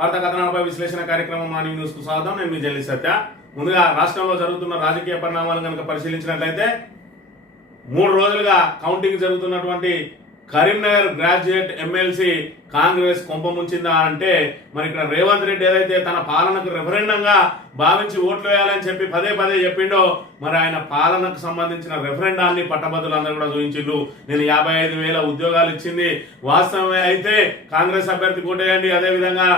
వార్తా కథనాలపై విశ్లేషణ కార్యక్రమం మార్నింగ్ న్యూస్ కు స్వాగతం. నేను మీ జల్లి సత్య. ముందుగా రాష్ట్రంలో జరుగుతున్న రాజకీయ పరిణామాలను కనుక పరిశీలించినట్లయితే 3 రోజులుగా కౌంటింగ్ జరుగుతున్నటువంటి కరీంనగర్ గ్రాడ్యుయేట్ ఎమ్మెల్సీ కాంగ్రెస్ కొంపముంచిందా అంటే మరి ఇక్కడ రేవంత్ రెడ్డి ఏదైతే తన పాలనకు రెఫరెండంగా భావించి ఓట్లు వేయాలని చెప్పి పదే పదే చెప్పిండో మరి ఆయన పాలనకు సంబంధించిన రెఫరెండాన్ని పట్టభద్రులందరూ కూడా చూపించిండు. నేను 55,000 ఉద్యోగాలు ఇచ్చింది వాస్తవమే అయితే కాంగ్రెస్ అభ్యర్థి ఓటేయండి, అదేవిధంగా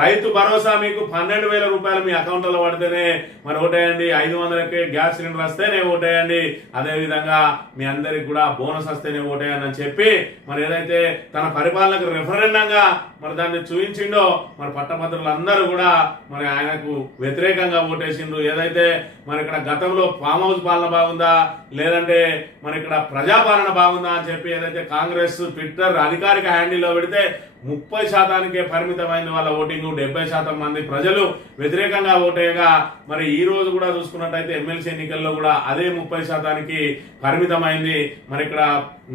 రైతు భరోసా మీకు 12,000 రూపాయలు మీ అకౌంట్లో పడితేనే మరి ఓటేయండి, 500కే గ్యాస్ సిలిండర్ వస్తేనే ఓటేయండి, అదేవిధంగా మీ అందరికి కూడా బోనస్ వస్తేనే ఓటేయండి అని చెప్పి మరి ఏదైతే తన పరిపాలనకు రెఫరెండంగా మరి దాన్ని చూపించిండో మరి పట్టభద్రులందరూ కూడా మరి ఆయనకు వ్యతిరేకంగా ఓటేసిండ్రు. ఏదైతే మరి ఇక్కడ గతంలో ఫామ్ హౌస్ పాలన బాగుందా లేదంటే మరి ఇక్కడ ప్రజాపాలన బాగుందా అని చెప్పి ఏదైతే కాంగ్రెస్ ట్విట్టర్ అధికారిక హ్యాండిల్లో పెడితే 30%కే పరిమితమైన వాళ్ళ ఓటింగ్, 70% మంది ప్రజలు వ్యతిరేకంగా ఓటేయగా మరి ఈ రోజు కూడా చూసుకున్నట్టయితే ఎమ్మెల్సీ ఎన్నికల్లో కూడా అదే 30%కి పరిమితమైంది. మరి ఇక్కడ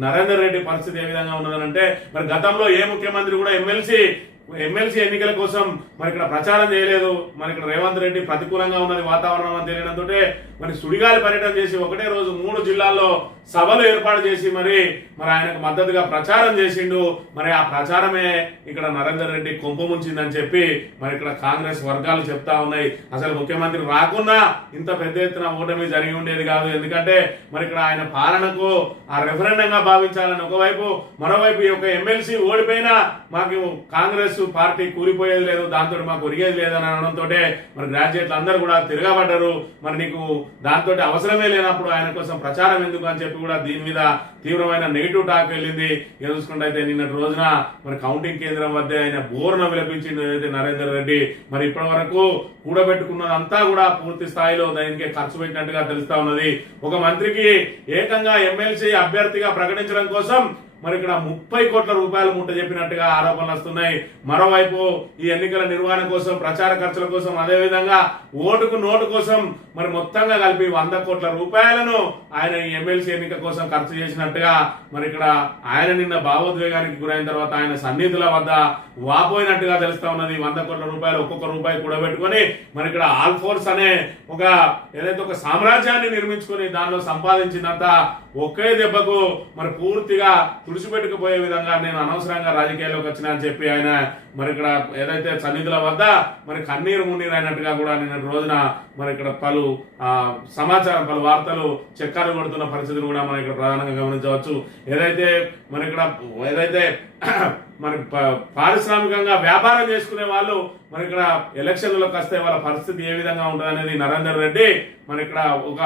నరేందర్ రెడ్డి పరిస్థితి ఏ విధంగా ఉన్నదనంటే మరి గతంలో ఏ ముఖ్యమంత్రి కూడా ఎమ్మెల్సీ ఎన్నికల కోసం మరి ఇక్కడ ప్రచారం చేయలేదు. మరి ఇక్కడ రేవంత్ రెడ్డి ప్రతికూలంగా ఉన్నది వాతావరణం అని తెలియడంతో మరి సుడిగాలి పర్యటన చేసి ఒకటే రోజు 3 జిల్లాల్లో సభలు ఏర్పాటు చేసి మరి ఆయనకు మద్దతుగా ప్రచారం చేసిండు. మరి ఆ ప్రచారమే ఇక్కడ నరేందర్ రెడ్డి కొంపముంచిందని చెప్పి మరి ఇక్కడ కాంగ్రెస్ వర్గాలు చెప్తా ఉన్నాయి. అసలు ముఖ్యమంత్రి రాకున్నా ఇంత పెద్ద ఎత్తున ఓటమి జరిగి ఉండేది కాదు. ఎందుకంటే మరి ఇక్కడ ఆయన పాలనకు ఆ రెఫరెండంగా భావించాలని ఒకవైపు, మరోవైపు ఈ యొక్క ఎమ్మెల్సీ ఓడిపోయినా మాకు కాంగ్రెస్ పార్టీ కూలిపోయేది లేదు, దాంతో మాకు ఒరిగేది లేదని అనడంతో మరి గ్రాడ్యుయేట్లు అందరూ కూడా తిరగబడ్డారు. మరి నీకు దాంతో అవసరమే లేనప్పుడు ఆయన కోసం ప్రచారం ఎందుకు అని చెప్పి కూడా దీని మీద తీవ్రమైన నెగిటివ్ టాక్ వెళ్ళింది. చూసుకుంటే అయితే నిన్నటి రోజున మరి కౌంటింగ్ కేంద్రం వద్ద ఆయన బోర్న విలపించింది ఏదైతే నరేందర్ రెడ్డి. మరి ఇప్పటి వరకు కూడబెట్టుకున్నదంతా కూడా పూర్తి స్థాయిలో దానికి ఖర్చు పెట్టినట్టుగా తెలుస్తా ఉన్నది. ఒక మంత్రికి ఏకంగా ఎమ్మెల్సీ అభ్యర్థిగా ప్రకటించడం కోసం మరి ఇక్కడ 30 కోట్ల రూపాయలు ముట్ట చెప్పినట్టుగా ఆరోపణలు వస్తున్నాయి. మరోవైపు ఈ ఎన్నికల నిర్వహణ కోసం, ప్రచార ఖర్చుల కోసం, అదేవిధంగా ఓటుకు నోటు కోసం మరి మొత్తంగా కలిపి 100 కోట్ల రూపాయలను ఆయన ఈ ఎమ్మెల్సీ ఎన్నిక కోసం ఖర్చు చేసినట్టుగా మరి ఇక్కడ ఆయన నిన్న భావోద్వేగానికి గురైన తర్వాత ఆయన సన్నిధుల వద్ద వాపోయినట్టుగా తెలుస్తా ఉన్నది. 100 కోట్ల రూపాయలు ఒక్కొక్క రూపాయి కూడబెట్టుకొని మరి ఇక్కడ ఆల్ ఫోర్స్ అనే ఏదైతే ఒక సామ్రాజ్యాన్ని నిర్మించుకొని దానిలో సంపాదించినంత ఒకే దెబ్బకు మరి పూర్తిగా తుడిచిపెట్టుకుపోయే విధంగా నేను అనవసరంగా రాజకీయాల్లోకి వచ్చినా అని చెప్పి ఆయన మరి ఇక్కడ ఏదైతే సన్నిధుల వద్ద మరి కన్నీరు మున్నీరు అయినట్టుగా కూడా నిన్న రోజున మరి ఇక్కడ పలు సమాచారం, పలు వార్తలు చక్కర్లు కొడుతున్న పరిస్థితిని కూడా మనం ఇక్కడ ప్రధానంగా గమనించవచ్చు. ఏదైతే మరి పారిశ్రామికంగా వ్యాపారం చేసుకునే వాళ్ళు మరి ఇక్కడ ఎలక్షన్లకు వస్తే వాళ్ళ పరిస్థితి ఏ విధంగా ఉంటుంది అనేది నరేందర్ రెడ్డి మరి ఇక్కడ ఒక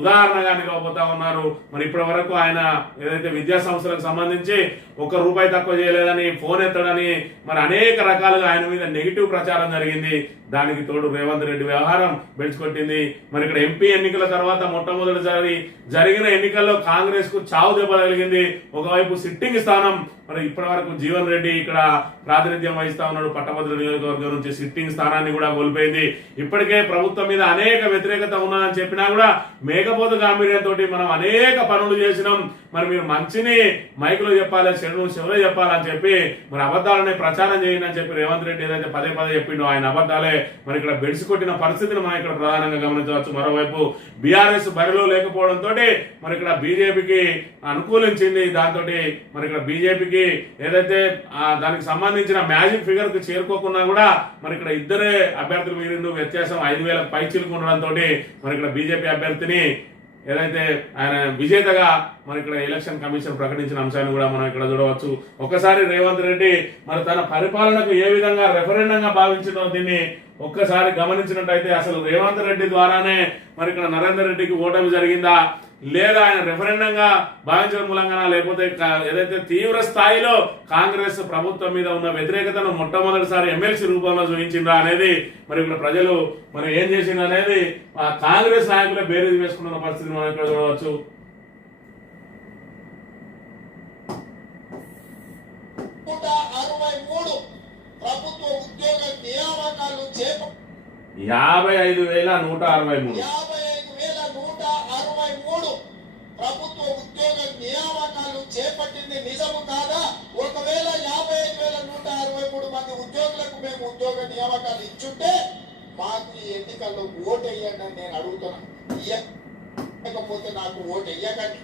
ఉదాహరణగా నిలవబోతా ఉన్నారు. మరి ఇప్పటి వరకు ఆయన ఏదైతే విద్యా సంస్థలకు సంబంధించి 1 రూపాయి తక్కువ చేయలేదని, ఫోన్ ఎత్తడని మరి అనేక రకాలుగా ఆయన మీద నెగిటివ్ ప్రచారం జరిగింది. దానికి తోడు రేవంత్ రెడ్డి వ్యవహారం బెడిచికొట్టింది. మరి ఇక్కడ ఎంపీ ఎన్నికల తర్వాత మొట్టమొదటిసారి జరిగిన ఎన్నికల్లో కాంగ్రెస్ కు చావు దెబ్బ తగిలింది. ఒకవైపు సిట్టింగ్ స్థానం మరి ఇప్పటి వరకు జీవన్ రెడ్డి ఇక్కడ ప్రాతినిధ్యం వహిస్తా ఉన్నాడు. పట్టభద్రుల నియోజకవర్గం నుంచి సిట్టింగ్ స్థానాన్ని కూడా కోల్పోయింది. ఇప్పటికే ప్రభుత్వం మీద అనేక వ్యతిరేకత ఉన్నదని చెప్పినా కూడా మేకపోతు గాంభీర్యంతో మనం అనేక పనులు చేసినాం, మరి మీరు మంచిని మైకులో చెప్పాలి, చెడును చెవులో చెప్పాలని చెప్పి మరి అబద్ధాలనే ప్రచారం చేయండి అని చెప్పి రేవంత్ రెడ్డి ఏదైతే పదే పదే చెప్పిండో ఆయన అబద్ధాలే మరి ఇక్కడ బెడిసి కొట్టిన పరిస్థితిని మనం ఇక్కడ ప్రధానంగా గమనించవచ్చు. మరోవైపు బీఆర్ఎస్ బరిలో లేకపోవడంతో మరి ఇక్కడ బీజేపీకి అనుకూలించింది. దాంతో మరి ఇక్కడ బీజేపీకి ఏదైతే దానికి సంబంధించిన మ్యాజిక్ ఫిగర్ కు చేరుకోకున్నా కూడా మరి ఇక్కడ ఇద్దరే అభ్యర్థులు మీరిండు, వ్యత్యాసం 5,000 పైచిలుకు ఉండడంతో మరి ఇక్కడ బీజేపీ అభ్యర్థిని ఏదైతే ఆయన విజేతగా మరి ఇక్కడ ఎలక్షన్ కమిషన్ ప్రకటించిన అంశాన్ని కూడా మనం ఇక్కడ చూడవచ్చు. ఒకసారి రేవంత్ రెడ్డి మరి తన పరిపాలనకు ఏ విధంగా రెఫరెండంగా భావించడం దీన్ని ఒక్కసారి గమనించినట్టయితే అసలు రేవంత్ రెడ్డి ద్వారానే మరి ఇక్కడ నరేందర్ రెడ్డికి ఓటమి జరిగిందా లేదా ఆయన రెఫరెండంగా భావించడం మూలంగా, లేకపోతే ఏదైతే తీవ్ర స్థాయిలో కాంగ్రెస్ ప్రభుత్వం మీద ఉన్న వ్యతిరేకతను మొట్టమొదటిసారి ఎమ్మెల్సీ రూపంలో చూపించిందా అనేది మరి ఇక్కడ ప్రజలు మరి ఏం చేసింది అనేది కాంగ్రెస్ నాయకులే బేరీజు వేసుకుంటున్న పరిస్థితిని మనం ఇక్కడ చూడవచ్చు. ప్రభుత్వ ఉద్యోగ నియామకాలు 55,163 ప్రభుత్వ ఉద్యోగ నియామకాలు చేపట్టింది నిజము కాదా? ఒకవేళ 55,163 మంది ఉద్యోగులకు మేము ఉద్యోగ నియామకాలు ఇచ్చుంటే మాకు ఈ ఎన్నికల్లో ఓటు వేయండి అని నేను అడుగుతున్నాను. ఇవ్వకపోతే నాకు ఓటు వేయకండి.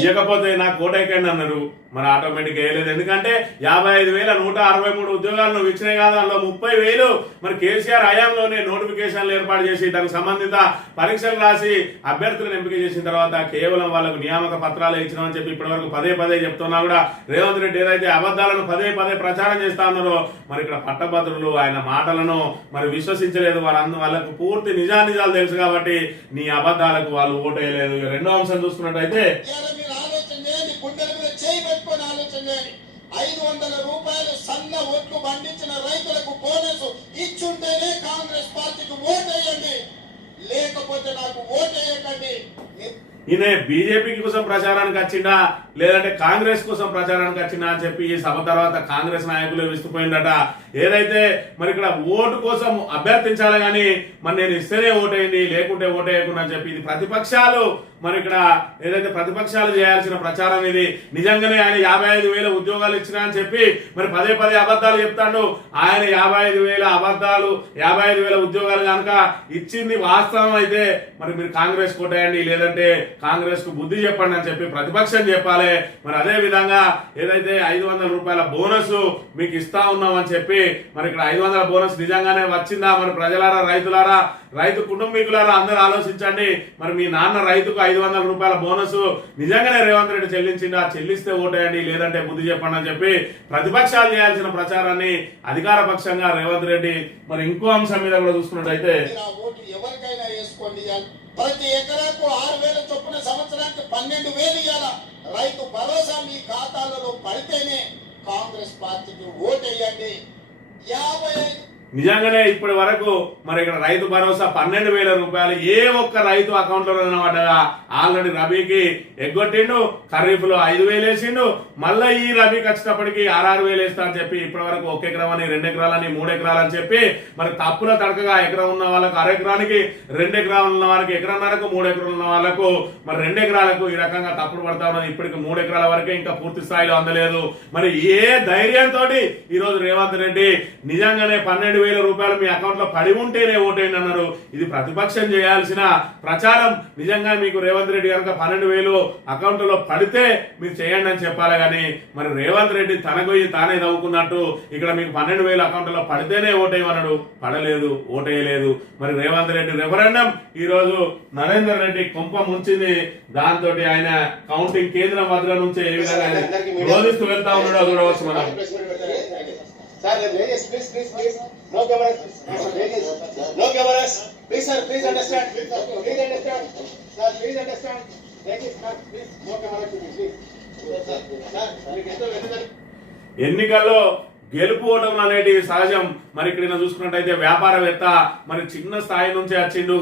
ఇవ్వకపోతే నాకు ఓటైకండి అన్నారు. మరి ఆటోమేటిక్ వేయలేదు. ఎందుకంటే 55,163 ఉద్యోగాలు నువ్వు ఇచ్చినాయి కాదు, అందులో 30,000 మరి కేసీఆర్ హయాంలోనే నోటిఫికేషన్లు ఏర్పాటు చేసి దానికి సంబంధిత పరీక్షలు రాసి అభ్యర్థులను ఎంపిక చేసిన తర్వాత కేవలం వాళ్ళకు నియామక పత్రాలు ఇచ్చినామని చెప్పి ఇప్పటి వరకు పదే చెప్తున్నా కూడా రేవంత్ రెడ్డి ఏదైతే అబద్ధాలను పదే ప్రచారం చేస్తా ఉన్నారో మరి ఇక్కడ పట్టభద్రులు ఆయన మాటలను మరి విశ్వసించలేదు. వాళ్ళకు పూర్తి నిజాలు తెలుసు కాబట్టి నీ అబద్ధాలకు వాళ్ళు ఓటు వేయలేదు. రెండో అంశం చూసుకున్నట్టయితే గుండెల మీద చేయి పెట్టుకొని ఆలోచన చేయండి. 500 రూపాయలు సన్న ఓట్లు పండించిన రైతులకు బోనస్ ఇచ్చుంటేనే కాంగ్రెస్ పార్టీకి ఓటు వేయండి, లేకపోతే నాకు ఓటు వేయకండి. ఈయన బీజేపీ కోసం ప్రచారానికి వచ్చిందా లేదంటే కాంగ్రెస్ కోసం ప్రచారానికి వచ్చిందా అని చెప్పి ఈ సభ తర్వాత కాంగ్రెస్ నాయకులు విస్తుపోయిందట. ఏదైతే మరి ఇక్కడ ఓటు కోసం అభ్యర్థించాలి కానీ మరి నేను ఇస్తేనే ఓటేయండి లేకుంటే ఓటేయకుండా అని చెప్పి ఇది ప్రతిపక్షాలు మరి ఇక్కడ ఏదైతే ప్రతిపక్షాలు చేయాల్సిన ప్రచారం ఇది. నిజంగానే ఆయన 55,000 ఉద్యోగాలు ఇచ్చినా అని చెప్పి మరి పదే అబద్ధాలు చెప్తాడు. ఆయన 55,000 అబద్ధాలు 55,000 ఉద్యోగాలు కనుక ఇచ్చింది వాస్తవం అయితే మరి మీరు కాంగ్రెస్ కోటేయండి లేదంటే కాంగ్రెస్ కు బుద్ధి చెప్పండి అని చెప్పి ప్రతిపక్షం చెప్పాలి. మరి అదే విధంగా ఏదైతే 500 రూపాయల బోనస్ మీకు ఇస్తా ఉన్నాం అని చెప్పి మరి ఇక్కడ 500 బోనస్ నిజంగానే వచ్చిందా? మరి ప్రజలారా, రైతులారా, రైతు కుటుంబీకులారా అందరూ ఆలోచించండి. మరి మీ నాన్న రైతుకు 500 రూపాయల బోనస్ నిజంగానే రేవంత్ రెడ్డి చెల్లించిందా? చెల్లిస్తే ఓటేయండి లేదంటే బుద్ధి చెప్పండి అని చెప్పి ప్రతిపక్షాలు చేయాల్సిన ప్రచారాన్ని అధికార పక్షంగా రేవంత్ రెడ్డి మరి ఇంకో అంశం మీద కూడా చూసుకున్నట్టయితే ఎవరికైనా వేసుకోండి, ప్రతి ఎకరాకు 6,000 చొప్పున సంవత్సరానికి 12,000 ఇవ్వాల. రైతు భరోసా మీ ఖాతాలలో పడితేనే కాంగ్రెస్ పార్టీకి ఓటేయండి. 55 నిజంగానే ఇప్పటి వరకు మరి ఇక్కడ రైతు భరోసా 12,000 రూపాయలు ఏ ఒక్క రైతు అకౌంట్ లో పడ్డదా? ఆల్రెడీ రబీకి ఎగ్గొట్టిండు, ఖరీఫ్ లో 5,000 వేసిండు, మళ్ళీ ఈ రబీకి వచ్చేటప్పటికి 6,000 వేస్తా అని చెప్పి ఇప్పటి వరకు 1 ఎకరం అని 2 ఎకరాలని 3 ఎకరాలని చెప్పి మరి తప్పుల తడకగా ఎకరం ఉన్న వాళ్ళకు అర ఎకరానికి 2 ఎకరాలు ఉన్న వాళ్ళకి ఎకరన్నరకు 3 ఎకరాలు ఉన్న వాళ్ళకు మరి 2 ఎకరాలకు ఈ రకంగా తప్పులు పడతా ఉన్నది. ఇప్పటికి 3 ఎకరాల వరకే ఇంకా పూర్తి స్థాయిలో అందలేదు. మరి ఏ ధైర్యంతో ఈ రోజు రేవంత్ రెడ్డి నిజంగానే 12,000 రూపాయలు మీ అకౌంట్ లో పడి ఉంటేనే ఓటేయండి అన్నారు. ఇది ప్రతిపక్షం చేయాల్సిన ప్రచారం. నిజంగా మీకు రేవంత్ రెడ్డి కనుక 12,000 అకౌంట్ లో పడితే మీరు చేయండి అని చెప్పాలి కానీ మరి రేవంత్ రెడ్డి తనకు తానే తవ్వుకున్నట్టు ఇక్కడ మీకు 12,000 అకౌంట్ లో పడితేనే ఓటేయమన్నాడు. పడలేదు, ఓటేయలేదు. మరి రేవంత్ రెడ్డి రెఫరెండం ఈ రోజు నరేందర్ రెడ్డి కొంప ముంచింది. దాంతో ఆయన కౌంటింగ్ కేంద్రం వద్ద నుంచి ఏ విధంగా రోధిస్తూ వెళ్తా ఉన్నాడో చూడవచ్చు మనం. Sir, please. No cameras. No cameras. Please, sir, please understand. Please understand. Sir, please understand. Take it, sir. Please, no cameras, please. Sir, ఎన్నికల్లో గెలుపు ఓటములు అనేటివి సహజం. మరి ఇక్కడ చూసుకున్నట్టయితే వ్యాపారవేత్త మరి చిన్న స్థాయి నుంచి వచ్చిండు,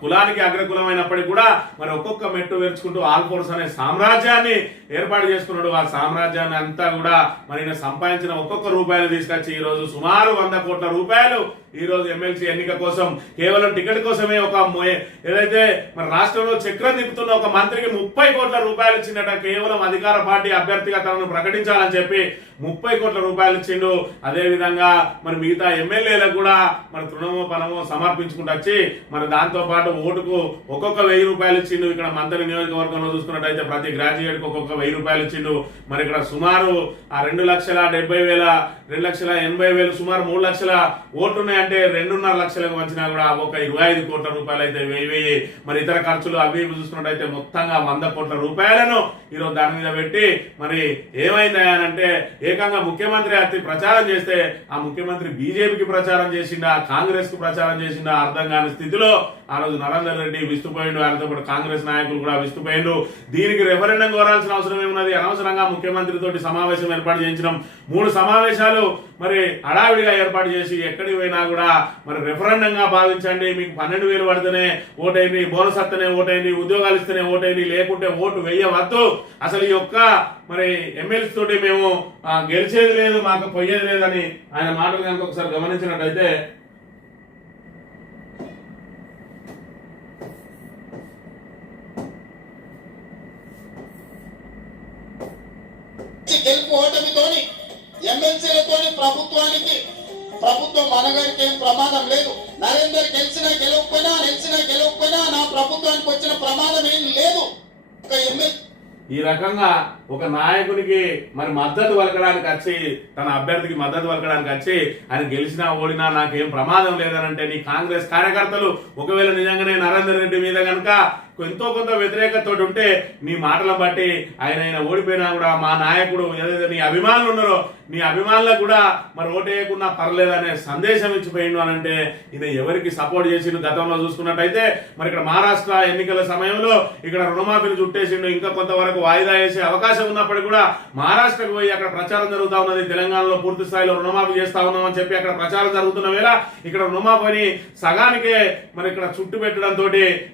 కులానికి అగ్రకులమైనప్పటికీ కూడా మరి ఒక్కొక్క మెట్టు వేర్చుకుంటూ ఆల్ఫోర్స్ అనే సామ్రాజ్యాన్ని ఏర్పాటు చేసుకున్నాడు. ఆ సామ్రాజ్యాన్ని అంతా కూడా మరి సంపాదించిన ఒక్కొక్క రూపాయలు తీసుకొచ్చి ఈ రోజు సుమారు 100 కోట్ల రూపాయలు ఈ రోజు ఎమ్మెల్సీ ఎన్నిక కోసం కేవలం టికెట్ కోసమే ఏదైతే మరి రాష్ట్రంలో చక్రం తిప్పుతున్న ఒక మంత్రికి 30 కోట్ల రూపాయలు ఇచ్చిందట. కేవలం అధికార పార్టీ అభ్యర్థిగా తనను ప్రకటించాలని చెప్పి 30 కోట్ల రూపాయలు ఇచ్చిండు. అదే విధంగా మరి మిగతా ఎమ్మెల్యేలకు కూడా మరి తృణమో పనమో సమర్పించుకుంటూ వచ్చి మరి దాంతో పాటు ఓటుకు ఒక్కొక్క 1,000 రూపాయలు ఇచ్చిండు. ఇక్కడ మంత్రి నియోజకవర్గంలో చూసుకున్నట్టయితే ప్రతి గ్రాడ్యుయేట్ కు ఒక్కొక్క 1,000 రూపాయలు ఇచ్చిండు. మరి ఇక్కడ సుమారు 2,70,000 2,80,000 సుమారు 3 లక్షల ఓట్లు ఉన్నాయంటే 2.5 లక్షలకు వచ్చినా కూడా ఒక 25 కోట్ల రూపాయలు అయితే వెయ్యి మరి ఇతర ఖర్చులు అవి చూసుకున్నట్టయితే మొత్తంగా 100 కోట్ల రూపాయలను ఈరోజు దాని మీద పెట్టి మరి ఏమైంది అంటే ఏకంగా ముఖ్యమంత్రి అతి ప్రచారం చేస్తే ఆ ముఖ్యమంత్రి బీజేపీకి ప్రచారం చేసిండా కాంగ్రెస్ కు ప్రచారం చేసిండా అర్థం కాని స్థితిలో ఆ రోజు నరేందర్ రెడ్డి విస్తుపోయిండు. ఆయనతో పాటు కాంగ్రెస్ నాయకులు కూడా విస్తుపోయిండు. దీనికి రెఫరెండం కోరాల్సిన అవసరం ఏమున్నది? అనవసరంగా ముఖ్యమంత్రితోటి సమావేశం ఏర్పాటు చేయించడం. 3 సమావేశాలు మరి హడావిడిగా ఏర్పాటు చేసి ఎక్కడికి పోయినా కూడా మరి రెఫరెండంగా భావించండి. మీకు 12,000 పడితేనే ఓటైంది, బోనస్ వస్తేనే ఓటైంది, ఉద్యోగాలు ఇస్తేనే ఓటైంది, లేకుంటే ఓటు వేయవద్దు. అసలు ఈ యొక్క మరి ఎమ్మెల్సీ తోటి మేము గెలిచేది లేదు, మాకు పోయేది లేదని ఆయన మాటలు కనుక ఒకసారి గమనించినట్టయితే గెలుపు ఓటమితోని ఎమ్మెల్సీలతోని ప్రభుత్వానికి ప్రభుత్వం మనగారికి ఏం ప్రమాదం లేదు. నరేందర్ గెలిచినా గెలవకపోయినా నా ప్రభుత్వానికి వచ్చిన ప్రమాదం ఏం లేదు. ఒక ఎమ్మెల్యే ఈ రకంగా ఒక నాయకునికి మరి మద్దతు పలకడానికి వచ్చి తన అభ్యర్థికి మద్దతు పలకడానికి వచ్చి ఆయన గెలిచినా ఓడినా నాకేం ప్రమాదం లేదనంటే నీ కాంగ్రెస్ కార్యకర్తలు ఒకవేళ నిజంగానే నరేందర్ రెడ్డి మీద కనుక ఎంతో కొంత వ్యతిరేకత ఉంటే నీ మాటలను బట్టి ఆయన ఓడిపోయినా కూడా మా నాయకుడు ఏదైతే నీ అభిమానులు ఉన్నారో నీ అభిమానులకు కూడా మరి ఓటేయకున్నా పర్లేదనే సందేశం ఇచ్చిపోయిండు అని అంటే ఈయన ఎవరికి సపోర్ట్ చేసిండు. గతంలో చూసుకున్నట్టయితే మరి ఇక్కడ మహారాష్ట్ర ఎన్నికల సమయంలో ఇక్కడ రుణమాఫీని చుట్టేసిండు. ఇంకా కొంతవరకు వాయిదా వేసే అవకాశం ఉన్నప్పటికీ కూడా మహారాష్ట్రకు పోయి అక్కడ ప్రచారం జరుగుతా ఉన్నది. తెలంగాణలో పూర్తి స్థాయిలో రుణమాఫీ చేస్తా ఉన్నామని చెప్పి అక్కడ ప్రచారం జరుగుతున్న వేళ ఇక్కడ రుణమాఫీని సగానికే మరి ఇక్కడ చుట్టు పెట్టడంతో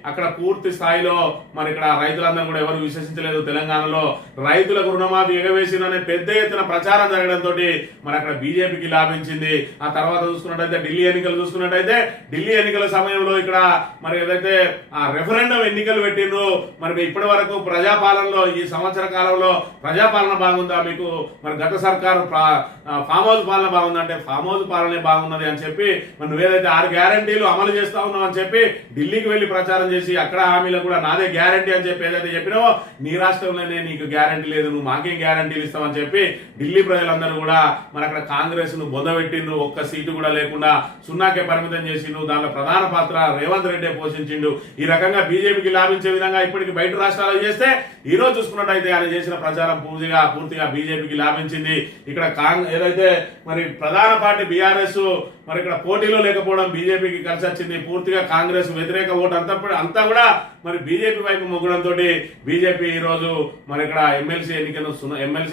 అక్కడ పూర్తి స్థాయిలో మరి ఇక్కడ రైతులందరూ కూడా ఎవరు విశ్వసించలేదు. తెలంగాణలో రైతులకు రుణమాఫీ ఎగవేసిందనే పెద్ద ఎత్తున ప్రచారం జరగడంతో మరి అక్కడ బీజేపీకి లాభించింది. ఆ తర్వాత చూసుకున్నట్టయితే ఢిల్లీ ఎన్నికల సమయంలో ఇక్కడ మరి ఏదైతే ఆ రెఫరెండం ఎన్నికలు పెట్టిండ్రో మరి ఇప్పటి వరకు ప్రజాపాలనలో ఈ సంవత్సర కాలంలో ప్రజాపాలన బాగుందా మీకు, మరి గత సర్కారు ఫామ్ హౌస్ పాలన బాగుందా అంటే ఫామ్ హౌస్ పాలనే బాగున్నది అని చెప్పి మరి నువ్వేదైతే 6 గ్యారంటీలు అమలు చేస్తా ఉన్నావు అని చెప్పి ఢిల్లీకి వెళ్లి ప్రచారం చేసి అక్కడ హామీలు కూడా నాదే గ్యారంటీ అని చెప్పి ఏదైతే చెప్పినావో నీ రాష్ట్రంలోనే నీకు గ్యారంటీ లేదు, నువ్వు మాకేం గ్యారంటీలు ఇస్తావని చెప్పి ఢిల్లీ ప్రజలందరూ కూడా మరి అక్కడ కాంగ్రెస్ ను బొందబెట్టిండ్రు. ఒక్క సీటు కూడా లేకుండా సున్నాకే పరిమితం చేసిండు. దానిలో ప్రధాన పాత్ర రేవంత్ రెడ్డి పోషించిండు. ఈ రకంగా బీజేపీకి లాభించే విధంగా ఇప్పటికి బయట రాష్ట్రాలు చేస్తే ఈ రోజు చూసుకున్నట్టయితే ఆయన చేసిన ప్రచారం పూర్తిగా బీజేపీకి లాభించింది. ఇక్కడ ఏదైతే మరి ప్రధాన పార్టీ బీఆర్ఎస్ మరి ఇక్కడ పోటీలో లేకపోవడం బీజేపీకి కలిసి వచ్చింది. పూర్తిగా కాంగ్రెస్ వ్యతిరేక ఓటు అంతా కూడా మరి బీజేపీ వైపు మొగ్గడంతో బీజేపీ ఈ రోజు మరి ఇక్కడ ఎమ్మెల్సీ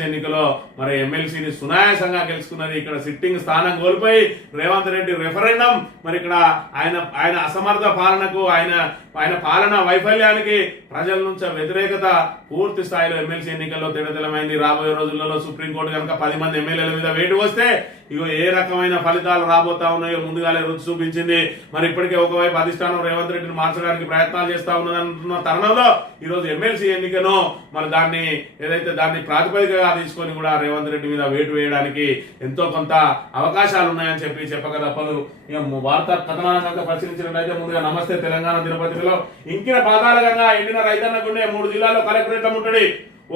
ఎన్నికలో మరి ఎమ్మెల్సీని సునాయాసంగా గెలుచుకున్నది. ఇక్కడ సిట్టింగ్ స్థానం కోల్పోయి రేవంత్ రెడ్డి రెఫరెండం మరి ఇక్కడ ఆయన అసమర్థ పాలనకు ఆయన పాలన వైఫల్యానికి ప్రజల నుంచి వ్యతిరేకత పూర్తి స్థాయిలో ఎమ్మెల్సీ ఎన్నికల్లో తెడతెలమైంది. రాబోయే రోజులలో సుప్రీంకోర్టు కనుక 10 మంది ఎమ్మెల్యేల మీద వేటు వస్తే ఇగో ఏ రకమైన ఫలితాలు రాబోతా ఉన్నాయో ముందుగానే రుచి చూపించింది. మరి ఇప్పటికే ఒకవైపు అధిష్టానం రేవంత్ రెడ్డిని మార్చడానికి ప్రయత్నాలు చేస్తా ఉన్నదంటున్న తరుణంలో ఈ రోజు ఎమ్మెల్సీ ఎన్నికను మరి దాన్ని ప్రాతిపదికగా తీసుకొని కూడా రేవంత్ రెడ్డి మీద వేటు వేయడానికి ఎంతో కొంత అవకాశాలు ఉన్నాయని చెప్పక తప్పదు. ఇక వార్తా కథనాలను పరిశీలించినట్లయితే ముందుగా నమస్తే తెలంగాణ దినపత్రికలో ఇంకిన పాతాళంగా ఎండిన రైతన్నకుండే 3 జిల్లాల్లో కలెక్టరేట్ల ముట్టడి.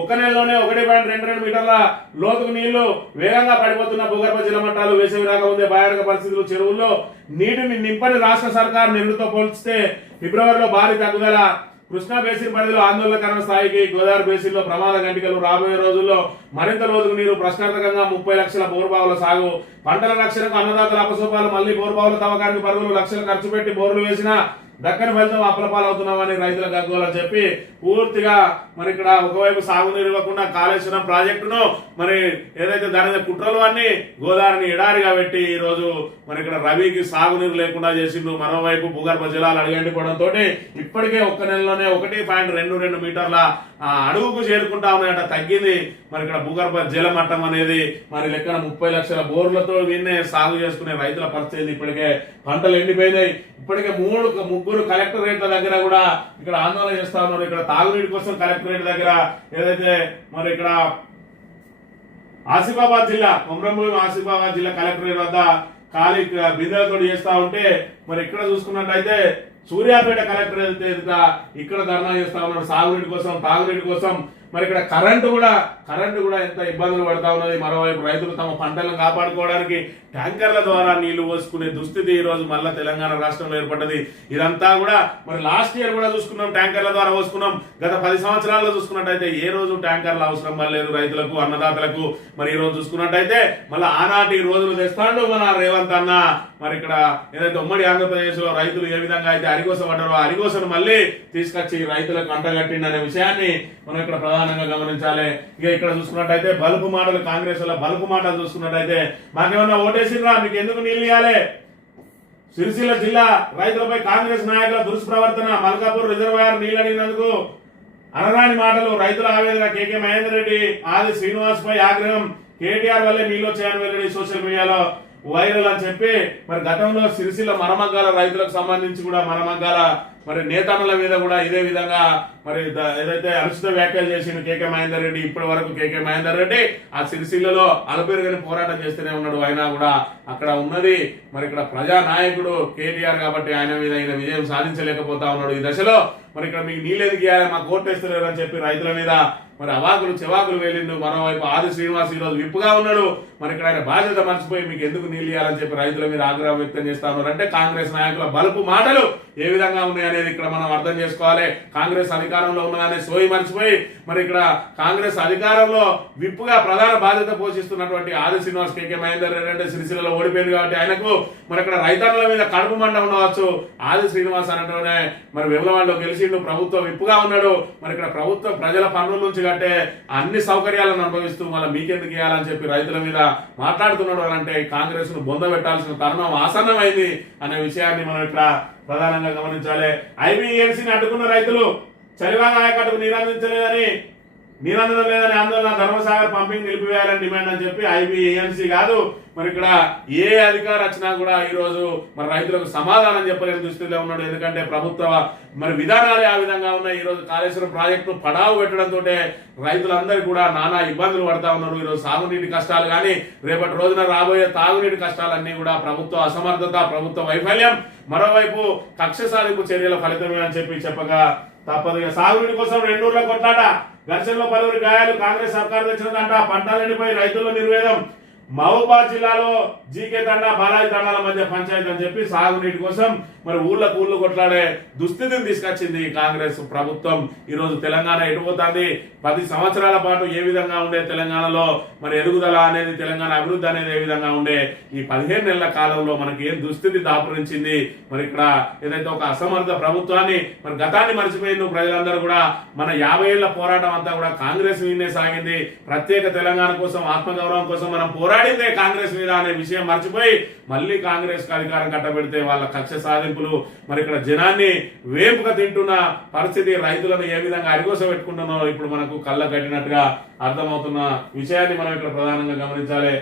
ఒక్క నెలలోనే 1.22 మీటర్ల లోతుకు నీళ్లు వేగంగా పడిపోతున్న భూగర్భ జల మట్టాలు వేసవి రాకముందే భయానక పరిస్థితులు. చెరువుల్లో నీటిని నింపని రాష్ట్ర సర్కారు నిరుతో పోల్చితే ఫిబ్రవరిలో భారీ తగ్గుదల. కృష్ణా బేసిన్ పరిధిలో ఆందోళనకర స్థాయికి. గోదావరి బేసిన్ లో ప్రమాద గంటికలు. రాబోయే రోజుల్లో మరింత లోతుకు నీరు. ప్రశ్నార్థకంగా 30 లక్షల బోరుబావుల సాగు. పంటల రక్షణకు అన్నదాతల అపసోపాలు. మళ్లీ బోరుబావుల తవ్వకానికి పరుగులు. లక్షలు ఖర్చు పెట్టి బోర్లు వేసినా దక్కని ఫలితం అప్రపాలవుతున్నామని రైతుల గగ్గోలని చెప్పి పూర్తిగా మరి ఇక్కడ ఒకవైపు సాగునీరు ఇవ్వకుండా కాళేశ్వరం ప్రాజెక్టును మరి ఏదైతే దాని మీద కుట్రలు అన్ని గోదావరిని ఎడారిగా పెట్టి ఈ రోజు మరి ఇక్కడ రబీకి సాగునీరు లేకుండా చేసిండు. మరోవైపు భూగర్భ జలాలు అడుగంటిపోవడంతో ఇప్పటికే ఒక్క నెలలోనే 1.22 మీటర్ల అడుగుకు చేరుకుంటా ఉన్నాయట. తగ్గింది మరి ఇక్కడ భూగర్భ జల మట్టం అనేది. మరి లెక్కన 30 లక్షల బోర్లతో వీన్నే సాగు చేసుకునే రైతుల పరిస్థితి. ఇప్పటికే పంటలు ఎండిపోయినాయి. ఇప్పటికే 3 కలెక్టరేట్ల దగ్గర కూడా ఇక్కడ ఆందోళన చేస్తా ఉన్నారు. ఇక్కడ తాగునీటి కోసం కలెక్టరేట్ దగ్గర ఏదైతే మరి ఇక్కడ ఆసిఫాబాద్ జిల్లా కొమరంభీం ఆసిఫాబాద్ జిల్లా కలెక్టరేట్ వద్ద ఖాళీ బిందెలతో చేస్తా ఉంటే మరి ఇక్కడ చూసుకున్నట్లయితే సూర్యాపేట కలెక్టరేట్ ఇక్కడ ధర్నా చేస్తా ఉన్నారు సాగునీటి కోసం తాగునీటి కోసం. మరి ఇక్కడ కరెంటు కూడా ఎంత ఇబ్బందులు పడతా ఉన్నది. మరోవైపు రైతులు తమ పంటలను కాపాడుకోవడానికి ట్యాంకర్ల ద్వారా నీళ్లు పోసుకునే దుస్థితి ఈ రోజు మళ్ళా తెలంగాణ రాష్ట్రంలో ఏర్పడ్డది. ఇదంతా కూడా మరి లాస్ట్ ఇయర్ కూడా చూసుకున్నాం, ట్యాంకర్ల ద్వారా పోసుకున్నాం. గత 10 సంవత్సరాల్లో చూసుకున్నట్టయితే ఏ రోజు ట్యాంకర్ల అవసరం పడలేదు రైతులకు, అన్నదాతలకు. మరి ఈ రోజు చూసుకున్నట్టయితే మళ్ళీ ఆనాటి రోజులు తెస్తాడు మన రేవంత్ అన్న. మరి ఇక్కడ ఏదైతే ఉమ్మడి ఆంధ్రప్రదేశ్ లో రైతులు ఏ విధంగా అయితే అరిగోస పడ్డారో అరిగోసను మళ్ళీ తీసుకొచ్చి రైతులకు అంటగట్టిండి అనే విషయాన్ని మనం ఇక్కడ ప్రధానంగా గమనించాలి. ఇక ఇక్కడ చూసుకున్నట్టయితే బలుపు మాటలు, కాంగ్రెస్ వల్ల బలుపు మాటలు చూసుకున్నట్టయితే మాకేమన్నా ఓటేసిండ్రా, మీకు ఎందుకు నీళ్లు ఇవ్వాలి? సిరిసిల్ల జిల్లా రైతులపై కాంగ్రెస్ నాయకుల దుష్ప్రవర్తన. మల్కాపూర్ రిజర్వాయర్ నీళ్లు అడిగినందుకు అనరాని మాటలు. రైతుల ఆవేదన. కేకే మహేందర్ రెడ్డి ఆది శ్రీనివాస్ పై ఆగ్రహం. కేటీఆర్ వల్లే నీళ్లు వచ్చాయని వెల్లడి సోషల్ మీడియాలో వైరల్ అని చెప్పి మరి గతంలో సిరిసిల్ల మరమగ్గాల రైతులకు సంబంధించి కూడా మరమగ్గాల మరి నేతన్నల మీద కూడా ఇదే విధంగా మరి ఏదైతే అనుచిత వ్యాఖ్యలు చేసిన కేకే మహేందర్ రెడ్డి, ఇప్పటి వరకు కేకే మహేందర్ రెడ్డి ఆ సిరిసిల్లలో అలపేరుగని పోరాటం చేస్తూనే ఉన్నాడు. అయినా కూడా అక్కడ ఉన్నది మరి ఇక్కడ ప్రజానాయకుడు కేటీఆర్ కాబట్టి ఆయన మీద విజయం సాధించలేకపోతా ఉన్నాడు. ఈ దశలో మరి ఇక్కడ మీకు నీళ్ళెందుకు ఇవ్వాలి, మాకు ఓటేస్తలేరు అని చెప్పి రైతుల మీద మరి అవాకులు చెవాకులు వెళ్ళిండు. మరోవైపు ఆది శ్రీనివాస్ ఈ రోజు విప్పుగా ఉన్నాడు. మరి ఇక్కడ ఆయన బాధ్యత మర్చిపోయి మీకు ఎందుకు నీళ్ళు ఇవ్వాలని చెప్పి రైతుల మీద ఆగ్రహం వ్యక్తం చేస్తా ఉన్నారు. అంటే కాంగ్రెస్ నాయకుల బలుపు మాటలు ఏ విధంగా ఉన్నాయి అనేది ఇక్కడ మనం అర్థం చేసుకోవాలి. కాంగ్రెస్ అధికారంలో ఉన్నదనే సోయి మర్చిపోయి మరి ఇక్కడ కాంగ్రెస్ అధికారంలో విప్పుగా ప్రధాన బాధ్యత పోషిస్తున్నటువంటి ఆది శ్రీనివాస్ కేకే మహేందర్ రెడ్డి అంటే సిరిసిల్లలో ఓడిపోయింది కాబట్టి ఆయనకు మరి ఇక్కడ రైతన్నుల మీద కడుపు మంట ఉండవచ్చు. ఆది శ్రీనివాస్ అనటోనే మరి వెమ్లవాడలో గెలిచిండు, ప్రభుత్వం విప్పుగా ఉన్నాడు. మరి ఇక్కడ ప్రభుత్వం ప్రజల పన్నుల నుంచి కట్టే అన్ని సౌకర్యాలను అనుభవిస్తూ మళ్ళీ మీకెందుకు ఇవ్వాలని చెప్పి రైతుల మీద మాట్లాడుతున్నాడు అని అంటే కాంగ్రెస్ ను బొంద పెట్టాల్సిన తరుణం ఆసన్నమైంది అనే విషయాన్ని మనం ఇక్కడ ప్రధానంగా గమనించాలి. ఐబీఏసీని అడ్డుకున్న రైతులు చలివాన ఆయకట్టుకు నిరంజనం లేదని ఆందోళన, ధర్మసాగర్ పంపింగ్ నిలిపివేయాలని డిమాండ్ అని చెప్పి ఐబీఏఎన్సీ కాదు మరి ఇక్కడ ఏ అధికారి వచ్చినా కూడా ఈ రోజు మరి రైతులకు సమాధానం చెప్పలేని దుస్థితిలో ఉన్నాడు. ఎందుకంటే ప్రభుత్వ మరి విధానాలే ఆ విధంగా ఉన్నాయి. ఈ రోజు కాళేశ్వరం ప్రాజెక్టు పడావు పెట్టడంతో రైతులందరూ కూడా నానా ఇబ్బందులు పడతా ఉన్నారు. ఈరోజు సాగునీటి కష్టాలు కానీ రేపటి రోజున రాబోయే తాగునీటి కష్టాలన్నీ కూడా ప్రభుత్వ అసమర్థత, ప్రభుత్వ వైఫల్యం, మరోవైపు కక్ష సాధింపు చర్యల ఫలితమే అని చెప్పి చెప్పగా తప్పదు. సాగునీటి కోసం 2 ఊర్ల కొట్లాట, ఘర్షణలో పలువురి గాయాలు, కాంగ్రెస్ సర్కారు తెచ్చినదంట, పంటలు ఎండిపోయి రైతుల్లో నిర్వేదం. మహబూబాద్ జిల్లాలో జీకే తండా, బాలాజీ తండాల మధ్య పంచాయతీ అని చెప్పి సాగునీటి కోసం మరి ఊళ్ళకు ఊళ్ళు కొట్లాడే దుస్థితిని తీసుకొచ్చింది కాంగ్రెస్ ప్రభుత్వం. ఈ రోజు తెలంగాణ ఎటుపోతుంది, 10 సంవత్సరాల పాటు ఏ విధంగా ఉండే తెలంగాణలో మరి ఎదుగుదల అనేది, తెలంగాణ అభివృద్ధి అనేది ఏ విధంగా ఉండే, ఈ 15 నెలల కాలంలో మనకి ఏం దుస్థితి దాపురించింది. మరి ఇక్కడ ఏదైతే ఒక అసమర్థ ప్రభుత్వాన్ని మరి గతాన్ని మర్చిపోయింది ప్రజలందరూ కూడా. మన 50 ఏళ్ల పోరాటం అంతా కూడా కాంగ్రెస్ మీదనే సాగింది. ప్రత్యేక తెలంగాణ కోసం, ఆత్మగౌరవం కోసం మనం పోరాడిందే కాంగ్రెస్ మీద అనే విషయం మర్చిపోయి మళ్ళీ కాంగ్రెస్ కు అధికారం కట్టబెడితే వాళ్ళ కక్ష సాధింపులు మరి ఇక్కడ జనాన్ని వేపుగా తింటున్న పరిస్థితి, రైతులను ఏ విధంగా అరిగోస పెట్టుకుంటున్నారో ఇప్పుడు మనకు కళ్ళ కట్టినట్టుగా అర్థమవుతున్న విషయాన్ని మనం ఇక్కడ ప్రధానంగా గమనించాలి.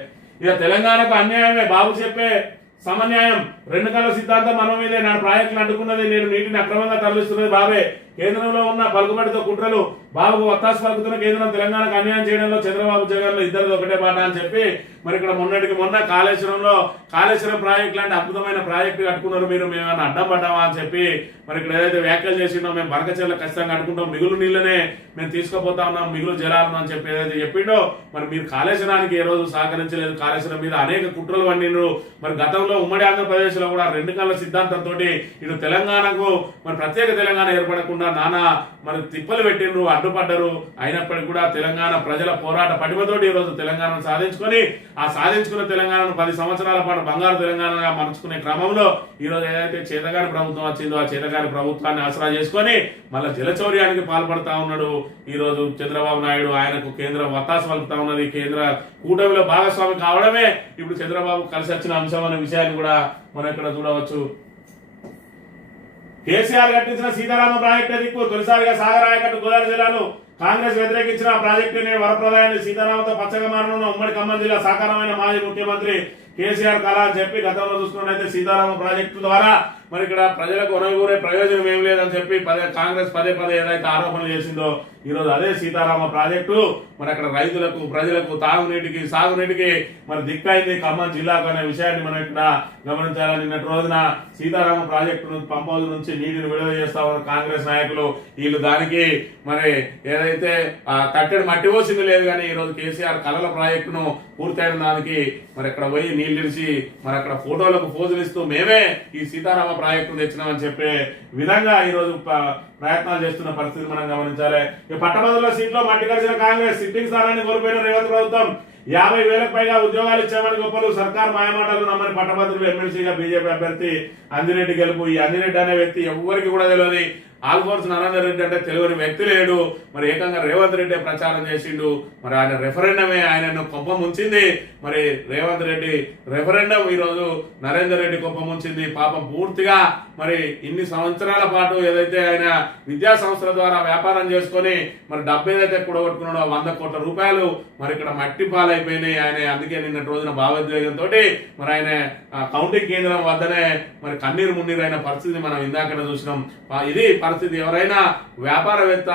ఇక తెలంగాణకు అన్యాయమే బాబు చెప్పే సమన్యాయం, 2 కళ్ళ సిద్ధాంతం మన మీదే, నా ప్రాజెక్టులు అడ్డుకున్నది, నేను నీటిని అక్రమంగా తరలిస్తున్నది బాబే, కేంద్రంలో ఉన్న పలుకుబడితో కుట్రలు, బాబుకు ఒత్తాసు పలుకుతున్న కేంద్రం తెలంగాణకు అన్యాయం చేయడంలో చంద్రబాబు జగన్ ఇద్దరిది ఒకటే పాట అని చెప్పి మరి ఇక్కడ మొన్న కాళేశ్వరం ప్రాజెక్టు లాంటి అద్భుతమైన ప్రాజెక్టు కట్టుకున్నారు, మీరు మేమన్నా అడ్డం పడ్డామా అని చెప్పి మరి ఇక్కడ ఏదైతే వ్యాఖ్యలు చేసిండో, మేము బరకచెర్ల ఖచ్చితంగా కట్టుకుంటాం, మిగులు నీళ్ళనే మేము తీసుకుపోతా ఉన్నాం, మిగులు జలాలను అని చెప్పి ఏదైతే చెప్పిండో మరి మీరు కాళేశ్వరానికి ఏ రోజు సహకరించలేదు. కాళేశ్వరం మీద అనేక కుట్రలు వండినరు. మరి గతంలో ఉమ్మడి ఆంధ్రప్రదేశ్ లో కూడా 2 కళ్ళ సిద్ధాంతంతో ఇటు తెలంగాణకు మరి ప్రత్యేక తెలంగాణ ఏర్పడకుండా నానా మరి తిప్పలు పెట్టినరు, అడ్డుపడ్డరు. అయినప్పటికీ కూడా తెలంగాణ ప్రజల పోరాట పటిమతోటి ఈ రోజు తెలంగాణను సాధించుకొని ఆ సాధించుకున్న తెలంగాణను 10 సంవత్సరాల పాటు బంగారు తెలంగాణగా మలుచుకునే క్రమంలో ఈ రోజు ఏదైతే చేతగాని ప్రభుత్వం వచ్చిందో ఆ చేతగాని ప్రభుత్వాన్ని ఆసరా చేసుకొని మళ్ళా జలచౌర్యానికి పాల్పడతా ఉన్నాడు ఈ రోజు చంద్రబాబు నాయుడు. ఆయనకు కేంద్రం వత్తాసు పలుకుతా ఉన్నది. కేంద్ర కూటమిలో భాగస్వామి కావడమే ఇప్పుడు చంద్రబాబు కలిసి వచ్చిన అంశం అనే విషయాన్ని కూడా మనం ఇక్కడ చూడవచ్చు. కేసీఆర్ కట్టించిన సీతారామ ప్రాజెక్టు దిక్కు తొలిసారిగా సాగర్ ఆయకట్టు గోదావరి జిల్లాలో కాంగ్రెస్ వ్యతిరేకించిన ప్రాజెక్టుని వరప్రదాయాన్ని సీతారామతో పచ్చగా మారనున్న ఉమ్మడి ఖమ్మం జిల్లా సాకారమైన మాజీ ముఖ్యమంత్రి కేసీఆర్ కళ అని చెప్పి గతంలో చూసుకున్నట్లయితే సీతారామ ప్రాజెక్టు ద్వారా మరి ఇక్కడ ప్రజలకు ఒనగూరే ప్రయోజనం ఏం లేదని చెప్పి కాంగ్రెస్ పదే ఏదైతే ఆరోపణలు చేసిందో ఈ రోజు అదే సీతారామ ప్రాజెక్టు మరి అక్కడ రైతులకు, ప్రజలకు తాగునీటికి, సాగునీటికి మరి దిక్కైంది ఖమ్మం జిల్లాకు అనే విషయాన్ని మనం ఇక్కడ గమనించాలని. నిన్నటి రోజున సీతారామ ప్రాజెక్టు పంపౌజు నుంచి నీటిని విడుదల చేస్తా ఉన్న కాంగ్రెస్ నాయకులు వీళ్ళు దానికి మరి ఏదైతే తట్టెడు మట్టి పోసింది లేదు కానీ ఈ రోజు కేసీఆర్ కళల ప్రాజెక్టును పూర్తయిన దానికి మరి అక్కడ పోయి నీళ్లు ఇడిచి మరి అక్కడ ఫోటోలకు పోజులు ఇస్తూ మేమే ఈ సీతారామ ప్రాజెక్టు తెచ్చినామని చెప్పే విధంగా ఈ రోజు ప్రయత్నాలు చేస్తున్న పరిస్థితి మనం గమనించాలి. ఈ పట్టభద్రుల సీట్లో మట్టి కలిసిన కాంగ్రెస్, సిట్టింగ్ స్థానాన్ని కోల్పోయిన రేవంత్ ప్రభుత్వం 50,000కు పైగా ఉద్యోగాలు ఇచ్చామని గొప్పలు, సర్కార్ మాయమాటలు నమ్మని పట్టభద్రులు ఎమ్మెల్సీగా బీజేపీ అభ్యర్థి అంజిరెడ్డి గెలుపు. ఈ అంజిరెడ్డి అనే వ్యక్తి ఎవరికి కూడా తెలియదు. ఆల్ఫోర్స్ నరేందర్ రెడ్డి అంటే తెలియని వ్యక్తి లేడు. మరి ఏకంగా రేవంత్ రెడ్డి ప్రచారం చేసిండు. మరి ఆయన రెఫరెండమే ఆయనను కొంప ముంచింది. మరి రేవంత్ రెడ్డి రెఫరెండం ఈరోజు నరేందర్ రెడ్డి కొంప ముంచింది. పాపం పూర్తిగా మరి ఇన్ని సంవత్సరాల పాటు ఏదైతే ఆయన విద్యా సంస్థల ద్వారా వ్యాపారం చేసుకొని మరి డబ్బు ఏదైతే కూడగొట్టుకున్నాడో 100 కోట్ల రూపాయలు మరి ఇక్కడ మట్టి పాలైపోయినాయి. ఆయన అందుకే నిన్నటి రోజున భావోద్వేగంతో మరి ఆయన కౌంటింగ్ కేంద్రం వద్దనే మరి కన్నీరు మున్నీరైన పరిస్థితిని మనం ఇందాకనే చూసినాం. ఇది పరిస్థితి. ఎవరైనా వ్యాపారవేత్త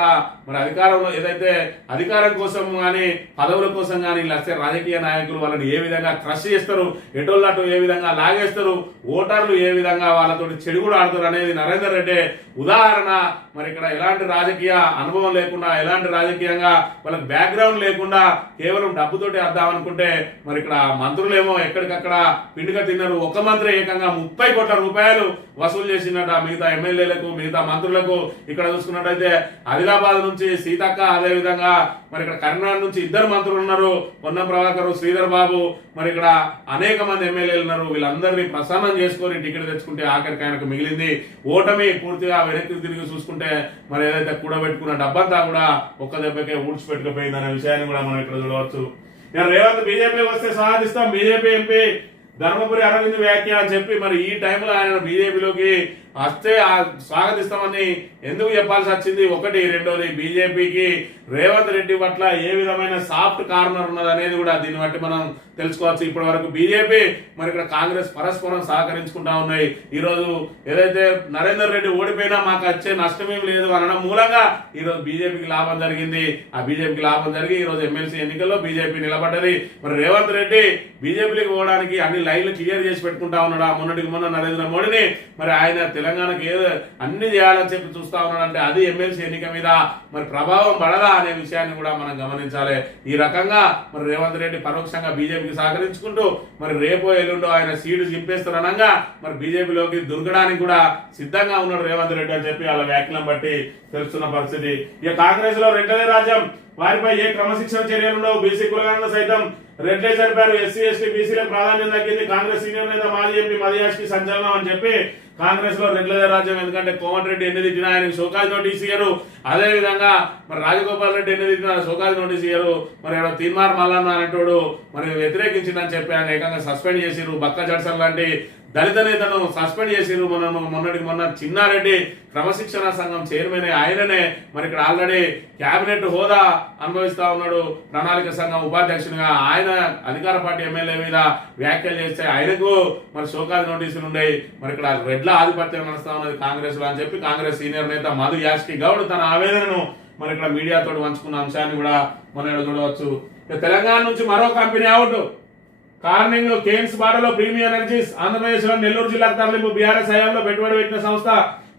మరి అధికారంలో ఏదైతే అధికారం కోసం కానీ పదవుల కోసం కానీ లేకపోతే రాజకీయ నాయకులు వాళ్ళని ఏ విధంగా క్రష్ చేస్తారు, ఎటోళ్ళటు ఏ విధంగా లాగేస్తారు, ఓటర్లు ఏ విధంగా వాళ్ళతో చెడుగుడు ఆడతారు అనేది నరేందర్ రెడ్డి ఉదాహరణ. మరి ఇక్కడ ఎలాంటి రాజకీయ అనుభవం లేకుండా, ఎలాంటి రాజకీయంగా వాళ్ళకి బ్యాక్గ్రౌండ్ లేకుండా కేవలం డబ్బుతోటి అద్దాం అనుకుంటే మరి ఇక్కడ మంత్రులేమో ఎక్కడికక్కడ పిండిగా తిన్నారు. ఒక మంత్రి ఏకంగా 30 కోట్ల రూపాయలు వసూలు చేసినట్ట మిగతా ఎమ్మెల్యేలకు, మిగతా మంత్రులకు. ఇక్కడ చూసుకున్నట్టయితే ఆదిలాబాద్ నుంచి సీతక్క, అదే విధంగా మరి ఇక్కడ కర్ణాటక నుంచి 2 మంత్రులు ఉన్నారు, పొన్నం ప్రభాకర్, శ్రీధర్ బాబు. మరి ఇక్కడ అనేక మంది ఎమ్మెల్యేలు ఉన్నారు. వీళ్ళందరినీ ప్రసన్నం చేసుకొని టికెట్ తెచ్చుకుంటే ఆఖరికి ఆయనకు మిగిలింది ఓటమి. పూర్తిగా వెనక్కి తిరిగి చూసుకుంటే మరి ఏదైతే కూడబెట్టుకున్న డబ్బంతా కూడా ఒక్క దెబ్బకే ఊడ్చిపెట్టుకుపోయింది అనే విషయాన్ని కూడా మనం ఇక్కడ చూడవచ్చు. రేవంత్ బీజేపీకి వస్తే సాధిస్తాం, బీజేపీ ఎంపీ ధర్మపురి అరవింద్ వ్యాఖ్య అని చెప్పి మరి ఈ టైంలో ఆయన బీజేపీలోకి వస్తే స్వాగతిస్తామని ఎందుకు చెప్పాల్సి వచ్చింది? ఒకటి. రెండోది, బీజేపీకి రేవంత్ రెడ్డి పట్ల ఏ విధమైన సాఫ్ట్ కార్నర్ ఉన్నది అనేది కూడా దీన్ని బట్టి మనం తెలుసుకోవచ్చు. ఇప్పటి వరకు బీజేపీ మరి ఇక్కడ కాంగ్రెస్ పరస్పరం సహకరించుకుంటా ఉన్నాయి. ఈ రోజు ఏదైతే నరేందర్ రెడ్డి ఓడిపోయినా మాకు వచ్చే నష్టమేం లేదు అనడం మూలంగా ఈ రోజు బీజేపీకి లాభం జరిగింది. ఆ బీజేపీకి లాభం జరిగి ఈ రోజు ఎమ్మెల్సీ ఎన్నికల్లో బీజేపీ నిలబడ్డది. మరి రేవంత్ రెడ్డి బీజేపీకి పోవడానికి అన్ని లైన్లు క్లియర్ చేసి పెట్టుకుంటా ఉన్నాడు. మొన్నటికి మొన్న నరేంద్ర మోడీని మరి ఆయన తెలంగాణకు ఏదో అన్ని చేయాలని చెప్పి చూస్తా ఉన్నాడంటే అది ఎమ్మెల్సీ ఎన్నిక మీద మరి ప్రభావం పడదా అనే విషయాన్ని కూడా మనం గమనించాలి. ఈ రకంగా మరి రేవంత్ రెడ్డి పరోక్షంగా బీజేపీకి సహకరించుకుంటూ మరి రేపో ఎల్లుండో ఆయన సీటు చింపేస్తారనగా మరి బీజేపీలోకి దుర్గడానికి కూడా సిద్ధంగా ఉన్నాడు రేవంత్ రెడ్డి అని చెప్పి వాళ్ళ వ్యాఖ్యలను బట్టి తెలుస్తున్న పరిస్థితి. ఇక కాంగ్రెస్ లో రెండోదే రాజ్యం. వారిపై ఏ క్రమశిక్షణ చర్యలు ఉండవు. బీసీ కులగణన సైతం రెడ్లే జరిపారు. ఎస్సీ ఎస్టీ బీసీలకు ప్రాధాన్యం తగ్గింది. కాంగ్రెస్ సీనియర్ నేత మాజీ ఎంపీ మదియాష్కి సంచలనం అని చెప్పి కాంగ్రెస్ లో రెడ్లదే రాజ్యం. ఎందుకంటే కోమటిరెడ్డి ఎన్ని తిట్టినా ఆయనకు షోకాజ్ నోటీస్ ఇయ్యరు. అదే విధంగా మరి రాజగోపాల్ రెడ్డి ఎన్ని తిట్టినా షోకాజ్ నోటీస్ ఇయ్యరు. మరి తీన్మార్ మల్లన్న అనేటోడు మరి వ్యతిరేకించిందని చెప్పి ఆయన ఏకంగా సస్పెండ్ చేసిరు. బక్క జడ్సన్ లాంటి దళిత నేతను సస్పెండ్ చేసిరు. మొన్నటికి మొన్న చిన్నారెడ్డి క్రమశిక్షణ సంఘం చైర్మన్ ఆయననే మరి ఇక్కడ ఆల్రెడీ కేబినెట్ హోదా అనుభవిస్తా ఉన్నాడు. ప్రణాళిక సంఘం ఉపాధ్యక్షునిగా ఆయన అధికార పార్టీ ఎమ్మెల్యే మీద వ్యాఖ్యలు చేస్తే ఆయనకు మరి షోకాజ్ నోటీసులు ఉన్నాయి. మరి ఇక్కడ రెడ్ల ఆధిపత్యం నడుస్తా ఉన్నది కాంగ్రెస్ లో అని చెప్పి కాంగ్రెస్ సీనియర్ నేత మధు యాష్కి గౌడ్ తన ఆవేదనను మరి ఇక్కడ మీడియాతో పంచుకున్న అంశాన్ని కూడా మనం చూడవచ్చు. తెలంగాణ నుంచి మరో కంపెనీ అవుట్. కార్నింగ్ కేన్స్ బాటలో ప్రీమియం ఎనర్జీస్ ఆంధ్రప్రదేశ్ లో నెల్లూరు జిల్లాకు తరలింపు. బీఆర్ఎస్ హయాంలో పెట్టుబడి పెట్టిన సంస్థ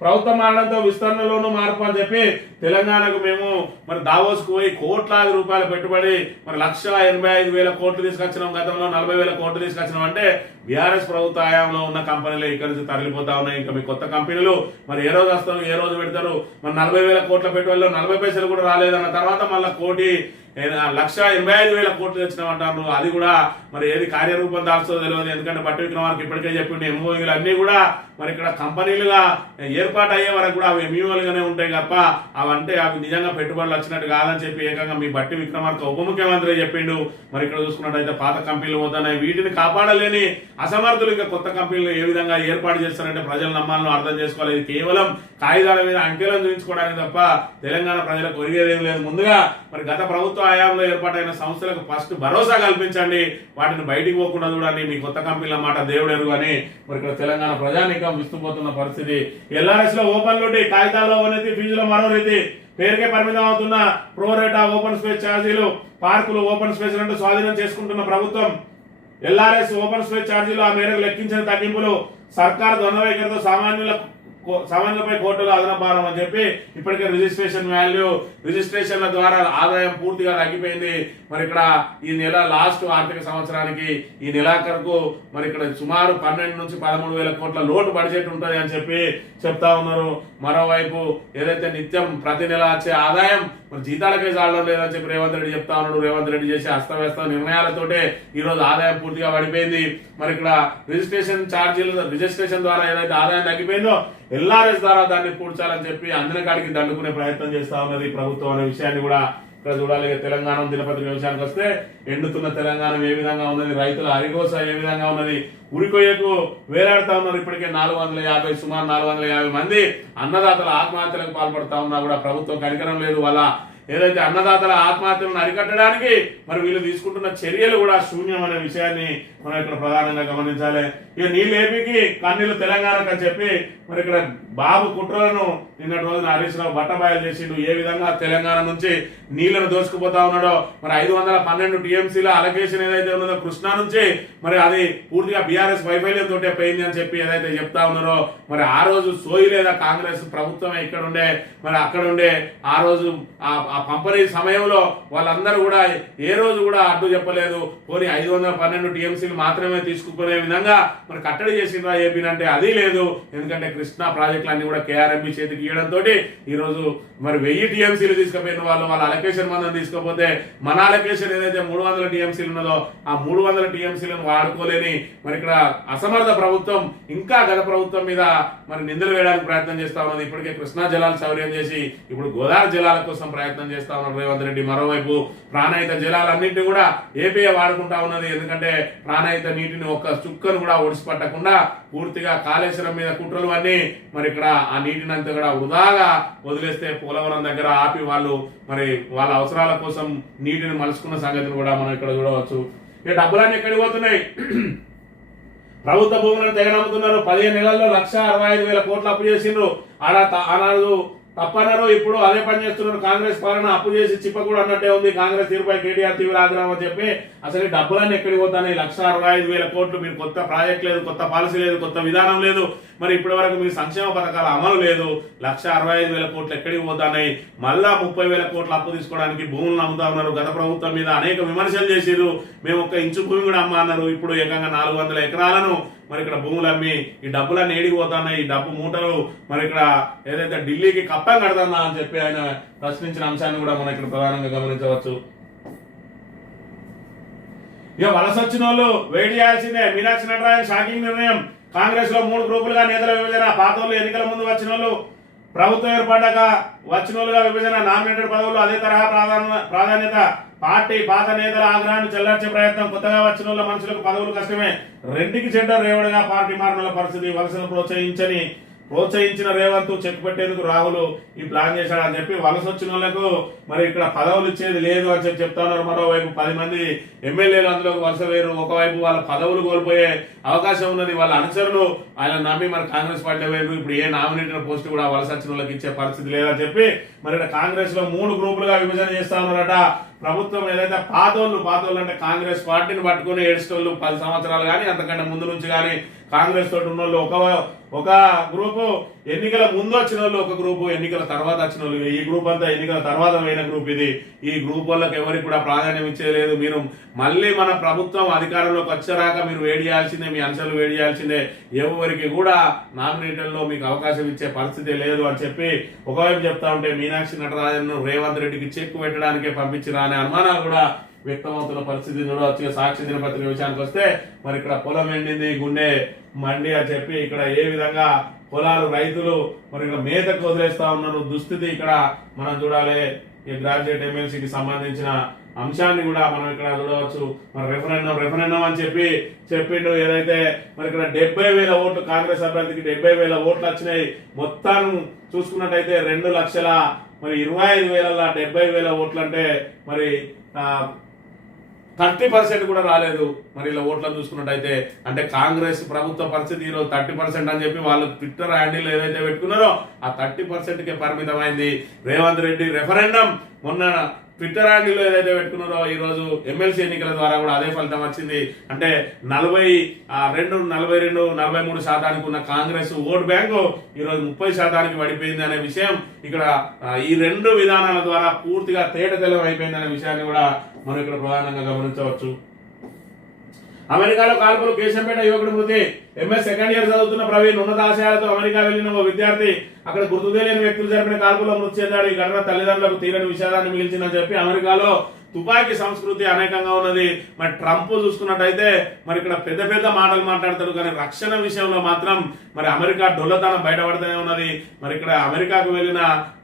ప్రభుత్వం మారడంతో విస్తరణలోనూ మార్పు అని చెప్పి తెలంగాణకు మేము మరి దావోస్కు పోయి కోట్లాది రూపాయల పెట్టుబడి మరి 1,85,000 కోట్లు తీసుకొచ్చినాం. గతంలో 40,000 కోట్లు తీసుకొచ్చినాం. అంటే బీఆర్ఎస్ ప్రభుత్వ హయాంలో ఉన్న కంపెనీలు ఇక్కడ నుంచి తరలిపోతా ఉన్నాయి. ఇంకా మీ కొత్త కంపెనీలు మరి ఏ రోజు వస్తారు, ఏ రోజు పెడతారు? మరి 40,000 కోట్ల పెట్టుబడిలో 40 పైసలు కూడా రాలేదన్న తర్వాత మళ్ళీ 1,85,000 కోట్లు తెచ్చినామంటారు. అది కూడా మరి ఏది కార్యరూపం దాల్చదో తెలియదు. ఎందుకంటే బట్టి విక్రమార్కి ఇప్పటికే చెప్పిండు ఎంఓయూలు అన్ని కూడా మరి ఇక్కడ కంపెనీలుగా ఏర్పాటు అయ్యే వరకు కూడా అవి ఎంయూలుగానే ఉంటాయి తప్ప అవంటే అవి నిజంగా పెట్టుబడులు వచ్చినట్టు కాదని చెప్పి ఏకంగా మీ బట్టి విక్రమార్క ఉప ముఖ్యమంత్రి చెప్పిండు. మరి ఇక్కడ చూసుకున్నట్టయితే పాత కంపెనీలు పోతున్నాయి. వీటిని కాపాడలేని అసమర్థులు ఇంకా కొత్త కంపెనీలు ఏ విధంగా ఏర్పాటు చేస్తారంటే ప్రజల నమ్మాలను అర్థం చేసుకోవాలి. ఇది కేవలం కాగితాల మీద అంకెలను చూపించుకోవడానికి తప్ప తెలంగాణ ప్రజలకు ఒరిగేదేం లేదు. ముందుగా మరి గత ప్రభుత్వ హయాంలో ఏర్పాటైన సంస్థలకు ఫస్ట్ భరోసా కల్పించండి. వాటిని బయటికి పోకుండా చూడండి. మీ కొత్త కంపెనీల మాట దేవుడెరు అని మరి ఇక్కడ తెలంగాణ ప్రజానీకం విస్తుపోతున్న పరిస్థితి. ఎల్ఆర్ఎస్ లో ఓపెన్ లూటీ, కాగితాల్లో ఓనైతే ఫీజులో మరో రీతి. పేరుకే పరిమితం అవుతున్న ప్రోరేటా ఓపెన్ స్పేస్ ఛార్జీలు, పార్కులు ఓపెన్ స్పేస్ అంటూ స్వాధీనం చేసుకుంటున్న ప్రభుత్వం. ఎల్ఆర్ఎస్ ఓపెన్ స్పేస్ ఛార్జీలు ఆ మేరకు లెక్కించిన తగ్గింపులు సర్కారు ద్వంద్వ వైఖరితో సామాన్యులపై కోర్టులో అదనపు భారం అని చెప్పి ఇప్పటికే రిజిస్ట్రేషన్ల ద్వారా ఆదాయం పూర్తిగా తగ్గిపోయింది. మరి ఇక్కడ ఈ నెల లాస్ట్ ఆర్థిక సంవత్సరానికి ఈ నెలాఖరుకు మరి ఇక్కడ సుమారు 12 నుంచి 13,000 కోట్ల లోటు బడ్జెట్ ఉంటుంది అని చెప్పి చెప్తా ఉన్నారు. మరోవైపు ఏదైతే నిత్యం ప్రతి నెల వచ్చే ఆదాయం మరి జీతాలకే చాలడం లేదని చెప్పి రేవంత్ రెడ్డి చెప్తా ఉన్నాడు. రేవంత్ రెడ్డి చేసే అస్తవ్యస్త నిర్ణయాలతోటే ఈ రోజు ఆదాయం పూర్తిగా పడిపోయింది. మరి ఇక్కడ రిజిస్ట్రేషన్ ద్వారా ఏదైతే ఆదాయం తగ్గిపోయిందో ఎల్ఆర్ఎస్ ద్వారా దాన్ని పూడ్చాలని చెప్పి అందిన కాడికి దండుకునే ప్రయత్నం చేస్తా ఉన్నది ప్రభుత్వం అనే విషయాన్ని కూడా ఇక్కడ చూడాలి. తెలంగాణ దినపత్రిక విషయానికి వస్తే ఎండుతున్న తెలంగాణ ఏ విధంగా ఉన్నది, రైతుల అరిగోస ఏ విధంగా ఉన్నది, ఉరికొయ్యకు వేలాడుతా ఉన్నారు. ఇప్పటికే 450 సుమారు 450 మంది అన్నదాతల ఆత్మహత్యలకు పాల్పడతా ఉన్నా కూడా ప్రభుత్వం కనికరం లేదు. వాళ్ళ ఏదైతే అన్నదాతల ఆత్మహత్యలను అరికట్టడానికి మరి వీళ్ళు తీసుకుంటున్న చర్యలు కూడా శూన్యం అనే విషయాన్ని మనం ఇక్కడ ప్రధానంగా గమనించాలి. ఇక నీళ్ళు ఏపీకి కన్నీళ్లు తెలంగాణకు అని చెప్పి మరి ఇక్కడ బాబు కుట్రలను నిన్నటి రోజున హరీష్ రావు బట్టబయలు చేసిండు. ఏ విధంగా తెలంగాణ నుంచి నీళ్లను దోచుకుపోతా ఉన్నాడో, మరి 512 టీఎంసీల అలొకేషన్ ఏదైతే ఉన్నదో కృష్ణా నుంచి మరి అది పూర్తిగా బీఆర్ఎస్ వైఫల్యంతో పోయింది అని చెప్పి ఏదైతే చెప్తా ఉన్నారో, మరి ఆ రోజు సోయి లేదా కాంగ్రెస్ ప్రభుత్వం ఇక్కడ ఉండే మరి అక్కడ ఉండే ఆ రోజు ఆ పంపిణీ సమయంలో వాళ్ళందరూ కూడా ఏ రోజు కూడా అడ్డు చెప్పలేదు. పోనీ 512 టీఎంసీలు మాత్రమే తీసుకునే విధంగా మరి కట్టడి చేసిండ్రా ఏపీనంటే అది లేదు. ఎందుకంటే కృష్ణా ప్రాజెక్టులన్నీ కూడా కేఆర్ఎంబీ చేతికి ఇవ్వడంతో ఈ రోజు మరి 1000 టీఎంసీలు తీసుకుపోయిన వాళ్ళ అలొకేషన్ మనం తీసుకోపోతే మన అలొకేషన్ ఏదైతే 300 టీఎంసీలు ఉన్నదో ఆ 300 టీఎంసీలను వాడుకోలేని మరి ఇక్కడ అసమర్థ ప్రభుత్వం ఇంకా గత ప్రభుత్వం మీద మరి నిందలు వేయడానికి ప్రయత్నం చేస్తా ఉన్నది. ఇప్పటికే కృష్ణా జలాలు సౌర్యం చేసి ఇప్పుడు గోదావరి జలాల కోసం ప్రయత్నం చేస్తా ఉన్నారు రేవంత్ రెడ్డి. మరోవైపు ప్రాణహిత జలాలన్నింటినీ కూడా ఏపీ వాడుకుంటా ఉన్నది. ఎందుకంటే ప్రాణహిత నీటిని ఒక్క చుక్కను కూడా ఒడిసిపట్టకుండా పూర్తిగా కాళేశ్వరం మీద కుట్రలు అన్ని మరి ఇక్కడ ఆ నీటిని అంతా కూడా వృధాగా వదిలేస్తే పోలవరం దగ్గర ఆపి వాళ్ళు మరి వాళ్ళ అవసరాల కోసం నీటిని మలుచుకున్న సంగతిని కూడా మనం ఇక్కడ చూడవచ్చు. ఇక డబ్బులన్నీ ఎక్కడికి పోతున్నాయి? ప్రభుత్వ భూములను తెగనమ్ముతున్నారు. 15 నెలల్లో 1,65,000 కోట్లు అప్పు చేసిండ్రు. ఆనాడు తప్పన్నారు, ఇప్పుడు అదే పని చేస్తున్నారు. కాంగ్రెస్ పాలన అప్పు చేసి చిప్పకూడ అన్నట్టే ఉంది. కాంగ్రెస్ తీరుపై కేటీఆర్ తీవ్ర ఆగ్రహం అని చెప్పి అసలు ఈ డబ్బులన్నీ ఎక్కడికి పోతాయి? 1,65,000 కోట్లు. మీరు కొత్త ప్రాజెక్ట్ లేదు, కొత్త పాలసీ లేదు, కొత్త విధానం లేదు. మరి ఇప్పటి వరకు మీరు సంక్షేమ పథకాల అమలు లేదు. 1,65,000 కోట్లు ఎక్కడికి పోతున్నాయి? మళ్ళా 30,000 కోట్లు అప్పు తీసుకోవడానికి భూములను అమ్ముతా ఉన్నారు. గత ప్రభుత్వం మీద అనేక విమర్శలు చేసిరు. మేము ఒక్క ఇంచు భూమి కూడా అమ్మ అన్నారు. ఇప్పుడు ఏకంగా 400 ఎకరాలను మరి ఇక్కడ భూములు అమ్మి ఈ డబ్బులన్నీ ఏడికి పోతున్నాయి? ఈ డబ్బు మూటలు మరి ఇక్కడ ఏదైతే ఢిల్లీకి కప్పం కడతానా అని చెప్పి ఆయన ప్రశ్నించిన అంశాన్ని కూడా మనం ఇక్కడ ప్రధానంగా గమనించవచ్చు. ఇక వలస వచ్చిన వాళ్ళు వెయిట్ చేయాల్సిందే. మీనాక్షి నటరాజన్ షాకింగ్ నిర్ణయం. కాంగ్రెస్ లో 3 గ్రూపులుగా నేతల విభజన. పాత వాళ్ళు ఎన్నికల ముందు వచ్చిన వాళ్ళు, ప్రభుత్వం ఏర్పడ్డాక వచ్చిన వాళ్ళుగా విభజన. నామినేటెడ్ పదవులు అదే తరహా ప్రాధాన్యత. పార్టీ పాత నేతల ఆగ్రహాన్ని చెల్లార్చే ప్రయత్నం. కొత్తగా వచ్చిన వాళ్ళ మనుషులకు పదవులు కష్టమే. రెండుకి చెడ్డ రేవడిగా పార్టీ మారిన పరిస్థితి. వలసను ప్రోత్సహించిన రేవంత్ చెక్ పెట్టేందుకు రాహుల్ ఈ ప్లాన్ చేశాడని చెప్పి వలస వచ్చిన వాళ్ళకు మరి ఇక్కడ పదవులు ఇచ్చేది లేదు అని చెప్పి చెప్తా ఉన్నారు. మరోవైపు 10 మంది ఎమ్మెల్యేలు అందులోకి వలస వేరు. ఒకవైపు వాళ్ళ పదవులు కోల్పోయే అవకాశం ఉన్నది. వాళ్ళ అనుచరులు ఆయన నమ్మి మరి కాంగ్రెస్ పార్టీ వేరు. ఇప్పుడు ఏ నామినేటెడ్ పోస్ట్ కూడా వలస వచ్చిన వాళ్ళకి ఇచ్చే పరిస్థితి లేదని చెప్పి మరి కాంగ్రెస్ లో 3 గ్రూపులుగా విభజన చేస్తా ఉన్నారట. ప్రభుత్వం ఏదైతే పాతోళ్ళు అంటే కాంగ్రెస్ పార్టీని పట్టుకుని ఏడుస్తోళ్ళు 10 సంవత్సరాలు కానీ అంతకంటే ముందు నుంచి కానీ కాంగ్రెస్ తోటి ఉన్న వాళ్ళు ఒక గ్రూపు, ఎన్నికల ముందు వచ్చిన వాళ్ళు ఒక గ్రూపు, ఎన్నికల తర్వాత వచ్చిన వాళ్ళు ఈ గ్రూప్ అంతా ఎన్నికల తర్వాత అయిన గ్రూప్ ఇది. ఈ గ్రూప్ వాళ్ళకి ఎవరికి కూడా ప్రాధాన్యం ఇచ్చేయలేదు. మీరు మళ్ళీ మన ప్రభుత్వం అధికారంలోకి వచ్చారాక మీరు వేడి చేయాల్సిందే, మీ అంశాలు వేడి చేయాల్సిందే. ఎవరికి కూడా నామినేటెడ్ లో మీకు అవకాశం ఇచ్చే పరిస్థితి లేదు అని చెప్పి ఒకవైపు చెప్తా ఉంటే మీనాక్షి నటరాజన్ రేవంత్ రెడ్డికి చెక్ పెట్టడానికే పంపించిరా అనే అనుమానాలు కూడా వ్యక్తమవుతున్న పరిస్థితి చూడవచ్చు. సాక్షి దినపత్రిక విషయానికి వస్తే మరి ఇక్కడ పొలం ఎండింది, గుండె మండి అని చెప్పి ఇక్కడ ఏ విధంగా పొలాలు రైతులు మరి ఇక్కడ మేతకు వదిలేస్తా ఉన్నారు దుస్థితి ఇక్కడ మనం చూడాలి. ఈ గ్రాడ్యుయేట్ ఎమ్మెల్సీకి సంబంధించిన అంశాన్ని కూడా మనం ఇక్కడ చూడవచ్చు. మరి రెఫరెండం అని చెప్పిండు. ఏదైతే మరి ఇక్కడ 70,000 ఓట్లు కాంగ్రెస్ అభ్యర్థికి 70,000 ఓట్లు వచ్చినాయి. మొత్తం చూసుకున్నట్టయితే 2,25,000 70,000 ఓట్లు అంటే మరి 30% కూడా రాలేదు. మరి ఇలా ఓట్లను చూసుకున్నట్టయితే అంటే కాంగ్రెస్ ప్రభుత్వ పరిస్థితి ఈరోజు 30% అని చెప్పి వాళ్ళు ట్విట్టర్ హ్యాండిల్ ఏదైతే పెట్టుకున్నారో ఆ 30%కే పరిమితమైంది. రేవంత్ రెడ్డి రెఫరెండం మొన్న ట్విట్టర్ హ్యాండిల్ ఏదైతే పెట్టుకున్నారో ఈ రోజు ఎమ్మెల్సీ ఎన్నికల ద్వారా కూడా అదే ఫలితం వచ్చింది. అంటే 43% ఉన్న కాంగ్రెస్ ఓట్ బ్యాంకు ఈ రోజు 30% పడిపోయింది అనే విషయం ఇక్కడ ఈ 2 విధానాల ద్వారా పూర్తిగా తేటతెల్లం అయిపోయింది అనే విషయాన్ని కూడా మనం ఇక్కడ ప్రధానంగా గమనించవచ్చు. అమెరికాలో కాల్పులు కేశంపేట యువకుడి మృతి. ఎంఎస్ సెకండ్ ఇయర్ చదువుతున్న ప్రవీణ్ ఉన్నత ఆశయాలతో అమెరికా వెళ్లిన ఓ విద్యార్థి అక్కడ గుర్తు తెలియని వ్యక్తులు జరిపిన కాల్పుల్లో మృతి చెందాడు. ఈ ఘటన తల్లిదండ్రులకు తీరని విషాదాన్ని మిగిల్చిందని చెప్పి అమెరికాలో తుపాకీ సంస్కృతి అనేకంగా ఉన్నది. మరి ట్రంప్ చూసుకున్నట్టయితే మరి ఇక్కడ పెద్ద పెద్ద మాటలు మాట్లాడతాడు, కానీ రక్షణ విషయంలో మాత్రం మరి అమెరికా డొల్లతనం బయటపడుతూనే ఉన్నది. మరి ఇక్కడ అమెరికాకు వెళ్ళిన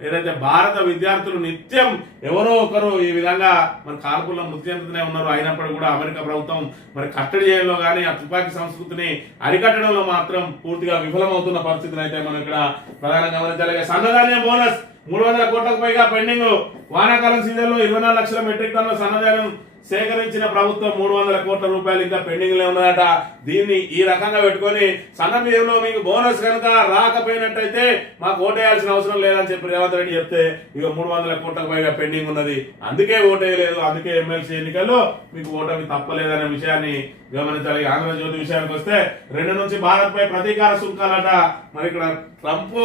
ఏదైతే భారత విద్యార్థులు నిత్యం ఎవరో ఒకరు ఈ విధంగా మరి కాల్పుల్లో మృతి చెందుతూనే ఉన్నారు. అయినప్పటికీ కూడా అమెరికా ప్రభుత్వం మరి కట్టడి చేయడంలో కానీ ఆ తుపాకీ సంస్కృతిని అరికట్టడంలో మాత్రం పూర్తిగా విఫలమవుతున్న పరిస్థితిని అయితే మనం ఇక్కడ ప్రధానంగా గమనించాలి. సన్నధాన్యం బోనస్ 300 కోట్లకు పైగా పెండింగ్. వానాకాలం సీజన్లో 24 లక్షల మెట్రిక్ టన్నుల సన్నధాన్యం సేకరించిన ప్రభుత్వం 300 కోట్ల రూపాయలు ఇంకా పెండింగ్ లో ఉన్నదట. దీన్ని ఈ రకంగా పెట్టుకొని సన్న బియ్యంలో మీకు బోనస్ కనుక రాకపోయినట్టయితే మాకు ఓటేయాల్సిన అవసరం లేదని చెప్పి రేవంత్ రెడ్డి చెప్తే ఇక 300 కోట్లకు పైగా పెండింగ్ ఉన్నది, అందుకే ఓటేయలేదు, అందుకే ఎమ్మెల్సీ ఎన్నికల్లో మీకు ఓటమి తప్పలేదనే విషయాన్ని గమనించాలి. ఆంధ్రజ్యోతి విషయానికి వస్తే 2 నుంచి భారత్ పై ప్రతీకార సుంకాలట. మరి ఇక్కడ ట్రంప్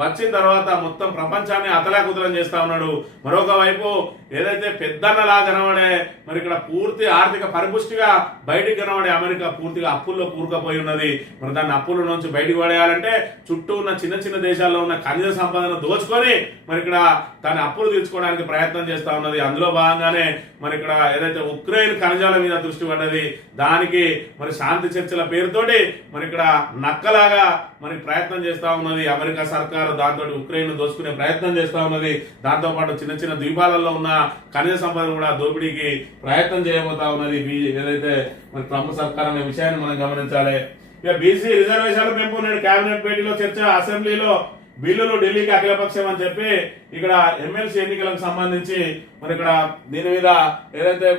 వచ్చిన తర్వాత మొత్తం ప్రపంచాన్ని అతలాకుతలం చేస్తా ఉన్నాడు. మరొక వైపు ఏదైతే పెద్దన్నలా కనబడే మరి ఇక్కడ పూర్తి ఆర్థిక పరిపుష్టిగా బయటికి కనబడే అమెరికా పూర్తిగా అప్పుల్లో కూరుకుపోయి ఉన్నది. మరి దాన్ని అప్పుల నుంచి బయటకు పడేయాలంటే చుట్టూ ఉన్న చిన్న చిన్న దేశాల్లో ఉన్న ఖనిజ సంపదను దోచుకొని మరి ఇక్కడ దాని అప్పులు తీర్చుకోవడానికి ప్రయత్నం చేస్తా ఉన్నది. అందులో భాగంగానే మరి ఇక్కడ ఏదైతే ఉక్రెయిన్ ఖనిజాల మీద దృష్టి పడ్డది, దానికి మరి శాంతి చర్చల పేరుతోటి మరి ఇక్కడ నక్కలాగా మరి ప్రయత్నం చేస్తా ఉన్నది అమెరికా సర్కారు. దాంతో ఉక్రెయిన్ దోచుకునే ప్రయత్నం చేస్తా ఉన్నది. దాంతో పాటు చిన్న చిన్న ద్వీపాలలో ఉన్న ఖనిజ సంపదను కూడా దోపిడీకి ప్రయత్నం చేయబోతా ఉన్నది ఏదైతే మరి ట్రంప్ సర్కార్ అనే విషయాన్ని మనం గమనించాలి. ఇక బీసీ రిజర్వేషన్ల పెంపు నేడు కేబినెట్ భేటీలో చర్చ. అసెంబ్లీలో బిల్లులు ఢిల్లీకి అఖిలపక్షం అని చెప్పి ఇక్కడ ఎమ్మెల్సీ ఎన్నికలకు సంబంధించి మరి ఇక్కడ దీని మీద ఏదైతే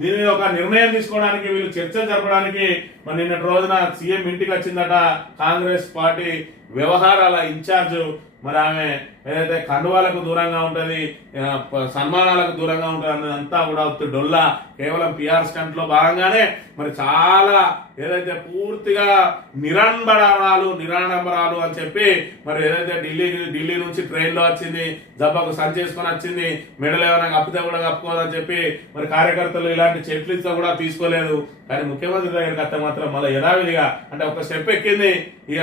దీని మీద ఒక నిర్ణయం తీసుకోవడానికి వీళ్ళు చర్చలు జరపడానికి మరి నిన్నటి రోజున సీఎం ఇంటికి వచ్చిందట కాంగ్రెస్ పార్టీ వ్యవహారాల ఇన్ఛార్జ్. మరి ఆమె ఏదైతే కండువాలకు దూరంగా ఉంటది, సన్మానాలకు దూరంగా ఉంటది అన్నదంతా కూడా డొల్లా, కేవలం పిఆర్ స్టంట్ లో భాగంగానే మరి చాలా ఏదైతే పూర్తిగా నిరాడంబరాలు అని చెప్పి మరి ఏదైతే ఢిల్లీ నుంచి ట్రైన్ లో వచ్చింది, జబ్బకు సంచి చేసుకొని వచ్చింది, మెడలు ఏమైనా కప్పితే కూడా కప్పుకోదని చెప్పి మరి కార్యకర్తలు ఇలాంటి చెట్లు ఇస్తే కూడా తీసుకోలేదు. కానీ ముఖ్యమంత్రి దగ్గరికి వస్తే మాత్రం మళ్ళీ యథావిధిగా అంటే ఒక స్టెప్ ఎక్కింది. ఇక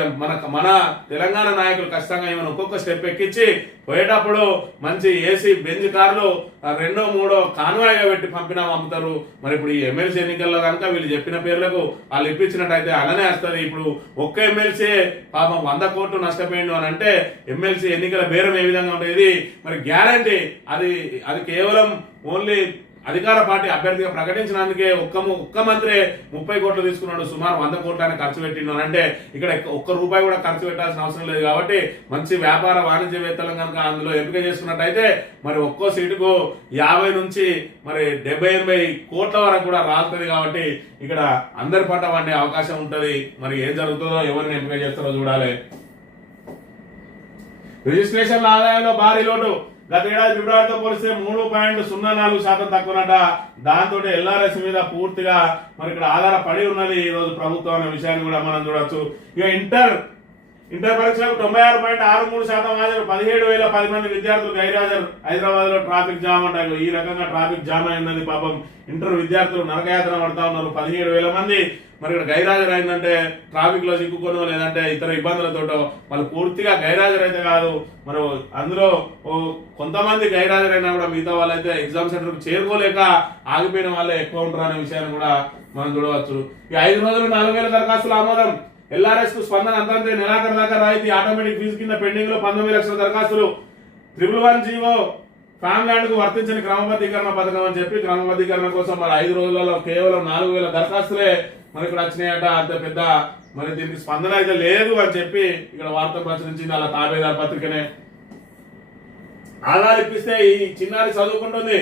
మన తెలంగాణ నాయకులు ఖచ్చితంగా ఏమైనా ఒక్కొక్క స్టెప్ ఎక్కించి పోయేటప్పుడు మంచి ఏసీ బెంజ్ కార్లు 2, 3 కాన్వాయ్గా పెట్టి పంపుతారు. మరి ఇప్పుడు ఈ ఎమ్మెల్సీ ఎన్నికల్లో కనుక వీళ్ళు చెప్పిన పేర్లకు వాళ్ళు ఇప్పించినట్టయితే అలానే వస్తుంది. ఇప్పుడు ఒక్క ఎమ్మెల్సీ పాపం 100 కోట్లు నష్టపోయిండు అని అంటే ఎమ్మెల్సీ ఎన్నికల బేరం ఏ విధంగా ఉంటుంది మరి గ్యారంటీ అది కేవలం ఓన్లీ అధికార పార్టీ అభ్యర్థిగా ప్రకటించినందుకే ఒక్క మంత్రి 30 కోట్లు తీసుకున్నాడు, సుమారు 100 కోట్లు ఆయన ఖర్చు పెట్టిండు అంటే ఇక్కడ ఒక్క రూపాయి కూడా ఖర్చు పెట్టాల్సిన అవసరం లేదు. కాబట్టి మంచి వ్యాపార వాణిజ్యవేత్తలను కనుక అందులో ఎంపిక చేసుకున్నట్టయితే మరి ఒక్కో సీటుకు 50 నుంచి మరి 70-80 కోట్ల వరకు కూడా రాలుతుంది. కాబట్టి ఇక్కడ అందరి పంట వండే అవకాశం ఉంటది. మరి ఏం జరుగుతుందో ఎవరిని ఎంపిక చేస్తారో చూడాలి. రిజిస్ట్రేషన్ల ఆదాయంలో భారీ లోటు. గత ఏడాది ఫిబ్రవరితో పోలిస్తే 3.04% తక్కువనట. దాంతో ఎల్ఆర్ఎస్ మీద పూర్తిగా మరి ఇక్కడ ఆధారపడి ఉన్నది ఈ రోజు ప్రభుత్వం అనే విషయాన్ని కూడా మనం చూడొచ్చు. ఇక ఇంటర్ పరీక్షలకు 96.63% హాజరు, 17,010 మంది విద్యార్థులు గైర్హాజరు. హైదరాబాద్ లో ట్రాఫిక్ జామ్ అంటారు. ఈ రకంగా ట్రాఫిక్ జామ్ అయినది. పాపం ఇంటర్ విద్యార్థులు నరకయాత్ర పడతా ఉన్నారు. 17,000 మంది మరి ఇక్కడ గైర్హాజరు అయిందంటే ట్రాఫిక్ లో చిక్కుకోనో లేదంటే ఇతర ఇబ్బందులతో వాళ్ళు పూర్తిగా గైర్హాజరు అయితే కాదు. మరి అందులో కొంతమంది గైర్హాజరైనా కూడా మిగతా వాళ్ళైతే ఎగ్జామ్ సెంటర్ కు చేరుకోలేక ఆగిపోయిన వాళ్ళే ఎక్కువ ఉంటారు అనే విషయాన్ని కూడా మనం చూడవచ్చు. ఈ 5 రోజులు 4,000 దరఖాస్తుల ఆమోదం. ఎల్ఆర్ఎస్ కు స్పందన అంతంతే. నెలాఖరు దాకా రాయితీ. ఆటోమేటిక్ ఫీజు కింద పెండింగ్ లో 19 లక్షల దరఖాస్తులు. 111 జీవో ఫ్యామ్లాండ్ కు వర్తించిన క్రమబద్ధీకరణ పథకం అని చెప్పి క్రమబద్ధీకరణ కోసం మరి 5 రోజులలో కేవలం 4,000 దరఖాస్తులే మరి ఇక్కడ వచ్చినాయట. అంత పెద్ద మరి దీనికి స్పందన అయితే లేదు అని చెప్పి ఇక్కడ వార్త ప్రచురించింది అలా తాబేదార్ పత్రికనే. ఆధార్ ఇప్పిస్తే ఈ చిన్నారి చదువుకుంటుంది.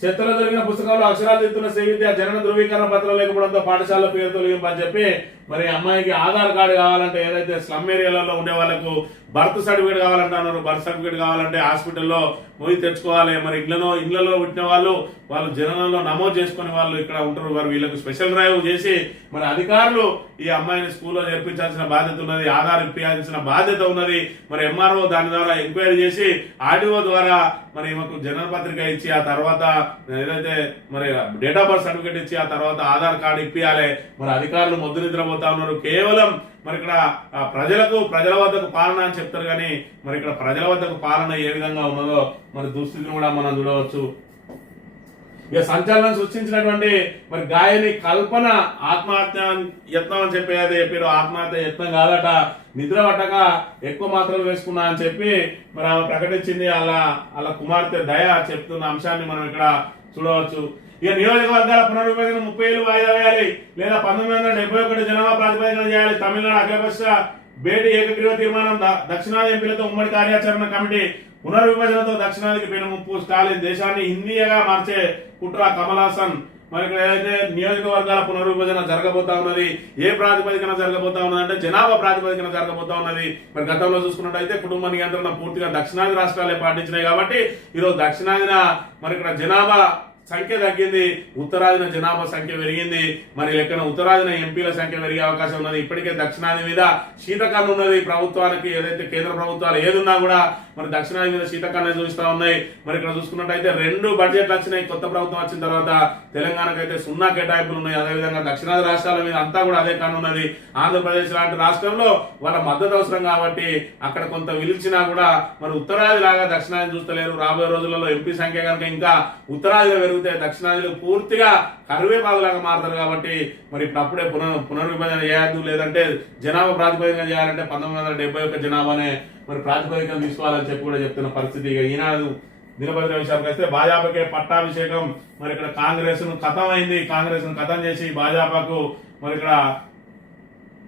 చెత్తలో దొరికిన పుస్తకాలు అక్షరాలు తిరుగుతున్న శ్రీవిద్య జనన ధృవీకరణ పత్రం లేకపోవడంతో పాఠశాల పేరు తొలగింపు అని చెప్పి మరి అమ్మాయికి ఆధార్ కార్డు కావాలంటే ఏదైతే స్లమ్ ఏరియాలలో ఉండే వాళ్ళకు బర్త్ సర్టిఫికేట్ కావాలంటున్నారు. బర్త్ సర్టిఫికేట్ కావాలంటే హాస్పిటల్లో పోయి తెచ్చుకోవాలి. మరి ఇళ్లలో పుట్టిన వాళ్ళు జననంలో నమోదు చేసుకుని వాళ్ళు ఇక్కడ ఉంటారు. వారు వీళ్ళకు స్పెషల్ డ్రైవ్ చేసి మరి అధికారులు ఈ అమ్మాయిని స్కూల్లో చేర్పించాల్సిన బాధ్యత ఉన్నది, ఆధార్ ఇప్పించాల్సిన బాధ్యత ఉన్నది. మరి ఎంఆర్ఓ దాని ద్వారా ఎంక్వైరీ చేసి ఆర్డీఓ ద్వారా మరి మాకు జనన పత్రిక ఇచ్చి ఆ తర్వాత ఏదైతే మరి డేట్ ఆఫ్ బర్త్ సర్టిఫికేట్ ఇచ్చి ఆ తర్వాత ఆధార్ కార్డు ఇప్పియాలి. మరి అధికారులు మొద్దు నిద్రపోతా ఉన్నారు. కేవలం మరి ఇక్కడ ప్రజల వద్దకు పాలన అని చెప్తారు కానీ మరి ఇక్కడ ప్రజల వద్దకు పాలన ఏ విధంగా ఉన్నదో మరి దుస్థితిని కూడా మనం చూడవచ్చు. ఇక సంచలనం సృష్టించినటువంటి మరి గాయని కల్పన ఆత్మహత్య యత్నం అని చెప్పి అదే చెప్పారు. ఆత్మహత్య యత్నం కాదట, నిద్ర పట్టక ఎక్కువ మాత్రలు వేసుకున్నా అని చెప్పి మరి ఆమె ప్రకటించింది. అలా కుమార్తె దయ చెప్తున్న అంశాన్ని మనం ఇక్కడ చూడవచ్చు. ఇక నియోజకవర్గాల పునర్విభజన 30 ఏళ్ళు వాయిదా వేయాలి లేదా 1971 జనాభా ప్రాతిపదికన చేయాలి. తమిళనాడు అఖిలపక్ష భేటీ ఏకగ్రీవ తీర్మానం. దక్షిణాది ఎంపీలతో ఉమ్మడి కార్యాచరణ కమిటీ. పునర్విభజనతో దక్షిణాదికి పెను ముప్పు. స్టాలిన్ దేశాన్ని హిందీగా మార్చే కుట్ర. కమల్ హాసన్. మరి ఇక్కడ ఏదైతే నియోజకవర్గాల పునర్విభజన జరగబోతా ఉన్నది, ఏ ప్రాతిపదికన జరగబోతా ఉన్నది అంటే జనాభా ప్రాతిపదికన జరగబోతా ఉన్నది. మరి గతంలో చూసుకున్నట్టయితే కుటుంబ నియంత్రణ పూర్తిగా దక్షిణాది రాష్ట్రాలే పాటించినాయి కాబట్టి ఈరోజు దక్షిణాదిన మరి ఇక్కడ జనాభా సంఖ్య తగ్గింది, ఉత్తరాదిన జనాభా సంఖ్య పెరిగింది. మరి లెక్కన ఉత్తరాదిన ఎంపీల సంఖ్య పెరిగే అవకాశం ఉన్నది. ఇప్పటికే దక్షిణాది మీద శీతకన్ను ఉన్నది ప్రభుత్వానికి. ఏదైతే కేంద్ర ప్రభుత్వాలు ఏదున్నా కూడా మరి దక్షిణాది మీద శీతకన్ను చూపిస్తా ఉన్నాయి. మరి ఇక్కడ చూసుకున్నట్టయితే 2 బడ్జెట్లు వచ్చినాయి. కొత్త ప్రభుత్వం వచ్చిన తర్వాత తెలంగాణకు అయితే 0 కేటాయింపులు ఉన్నాయి. అదేవిధంగా దక్షిణాది రాష్ట్రాల మీద అంతా కూడా అదే కన్ను ఉన్నది. ఆంధ్రప్రదేశ్ లాంటి రాష్ట్రంలో వాళ్ళ మద్దతు అవసరం కాబట్టి అక్కడ కొంత విలిచినా కూడా మరి ఉత్తరాది లాగా దక్షిణాది చూస్తలేరు. రాబోయే రోజులలో ఎంపీ సంఖ్య కనుక ఇంకా ఉత్తరాదిలో పెరిగితే దక్షిణాదిలో పూర్తిగా కరివేపాకులాగా మారుతారు. కాబట్టి మరి ఇప్పుడు అప్పుడే పునర్విభజన చేయద్దు, లేదంటే జనాభా ప్రాతిపదికన చేయాలంటే 1971 జనాభానే మరి ప్రాతిపదికన తీసుకోవాలని చెప్పి కూడా చెప్తున్న పరిస్థితి. ఇక ఈనాడు దినపత్రిక విషయానికి వస్తే భాజపాకే పట్టాభిషేకం. మరి ఇక్కడ కాంగ్రెస్ ను ఖతం అయింది. కాంగ్రెస్ ను ఖతం చేసి భాజపాకు మరి ఇక్కడ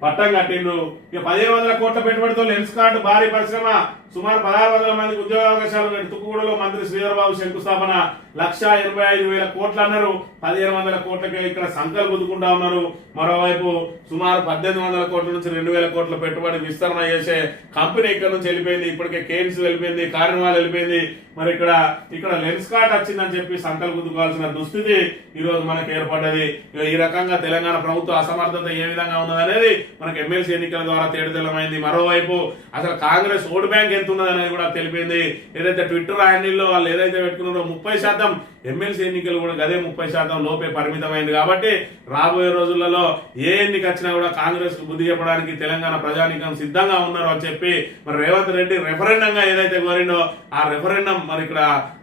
పట్టం కట్టిండ్రు. ఇక 1500 కోట్ల పెట్టుబడితో లెన్స్ కార్డు భారీ పరిశ్రమ. సుమారు 1600 మందికి ఉద్యోగావకాశాలు. తుక్కుగూడలో మంత్రి శ్రీధర్ బాబు శంకుస్థాపన. 1,85,000 కోట్లు అన్నారు. 1,500 కోట్లకే ఇక్కడ సంఖ్యలు గుద్దుకుంటా ఉన్నారు. మరోవైపు సుమారు 1,800 కోట్ల నుంచి 2,000 కోట్ల పెట్టుబడి విస్తరణ చేసే కంపెనీ ఇక్కడ నుంచి వెళ్ళిపోయింది. ఇప్పటికే కేన్స్ వెళ్ళిపోయింది, కార్యక్రమాలు వెళ్ళిపోయింది. మరి ఇక్కడ లెన్స్ కార్డ్ వచ్చిందని చెప్పి సంఖ్యలు గుద్దుకోవాల్సిన దుస్థితి ఈ రోజు మనకు ఏర్పడ్డది. ఈ రకంగా తెలంగాణ ప్రభుత్వ అసమర్థత ఏ విధంగా ఉన్నది అనేది మనకు ఎమ్మెల్సీ ఎన్నికల ద్వారా తేటతెల్లమైంది. మరోవైపు అసలు కాంగ్రెస్ ఓటు బ్యాంక్ ఎంత ఉన్నది అనేది కూడా తెలిపింది. ఏదైతే ట్విట్టర్ హ్యాండిల్లో వాళ్ళు ఏదైతే పెట్టుకున్నారో 30% ఎమ్మెల్సీ ఎన్నికలు కూడా గదే 30% లోపే పరిమితమైంది. కాబట్టి రాబోయే రోజులలో ఏ ఎన్నిక వచ్చినా కూడా కాంగ్రెస్ కు బుద్ధి చెప్పడానికి తెలంగాణ ప్రజానీకం సిద్ధంగా ఉన్నారు అని చెప్పి మరి రేవంత్ రెడ్డి రెఫరెండంగా ఏదైతే కోరిండో ఆ రెఫరెండం మరి ఇక్కడ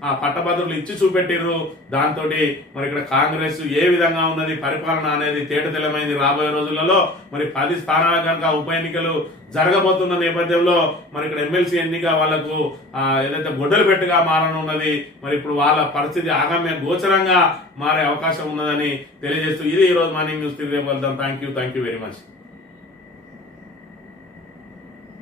ఆ పట్టభద్రులు ఇచ్చి చూపెట్టిర్రు. దాంతో మరి ఇక్కడ కాంగ్రెస్ ఏ విధంగా ఉన్నది పరిపాలన అనేది తేటతెల్లమైంది. రాబోయే రోజులలో మరి 10 స్థానాల కనుక ఉప ఎన్నికలు జరగబోతున్న నేపథ్యంలో మరి ఇక్కడ ఎమ్మెల్సీ ఎన్నిక వాళ్లకు ఏదైతే గొడ్డలు పెట్టుగా మారనున్నది. మరి ఇప్పుడు వాళ్ళ పరిస్థితి ఆగమ్య గోచరంగా మారే అవకాశం ఉన్నదని తెలియజేస్తూ ఇది ఈ రోజు మార్నింగ్ న్యూస్. రేపు వెళ్దాం. Thank you very much.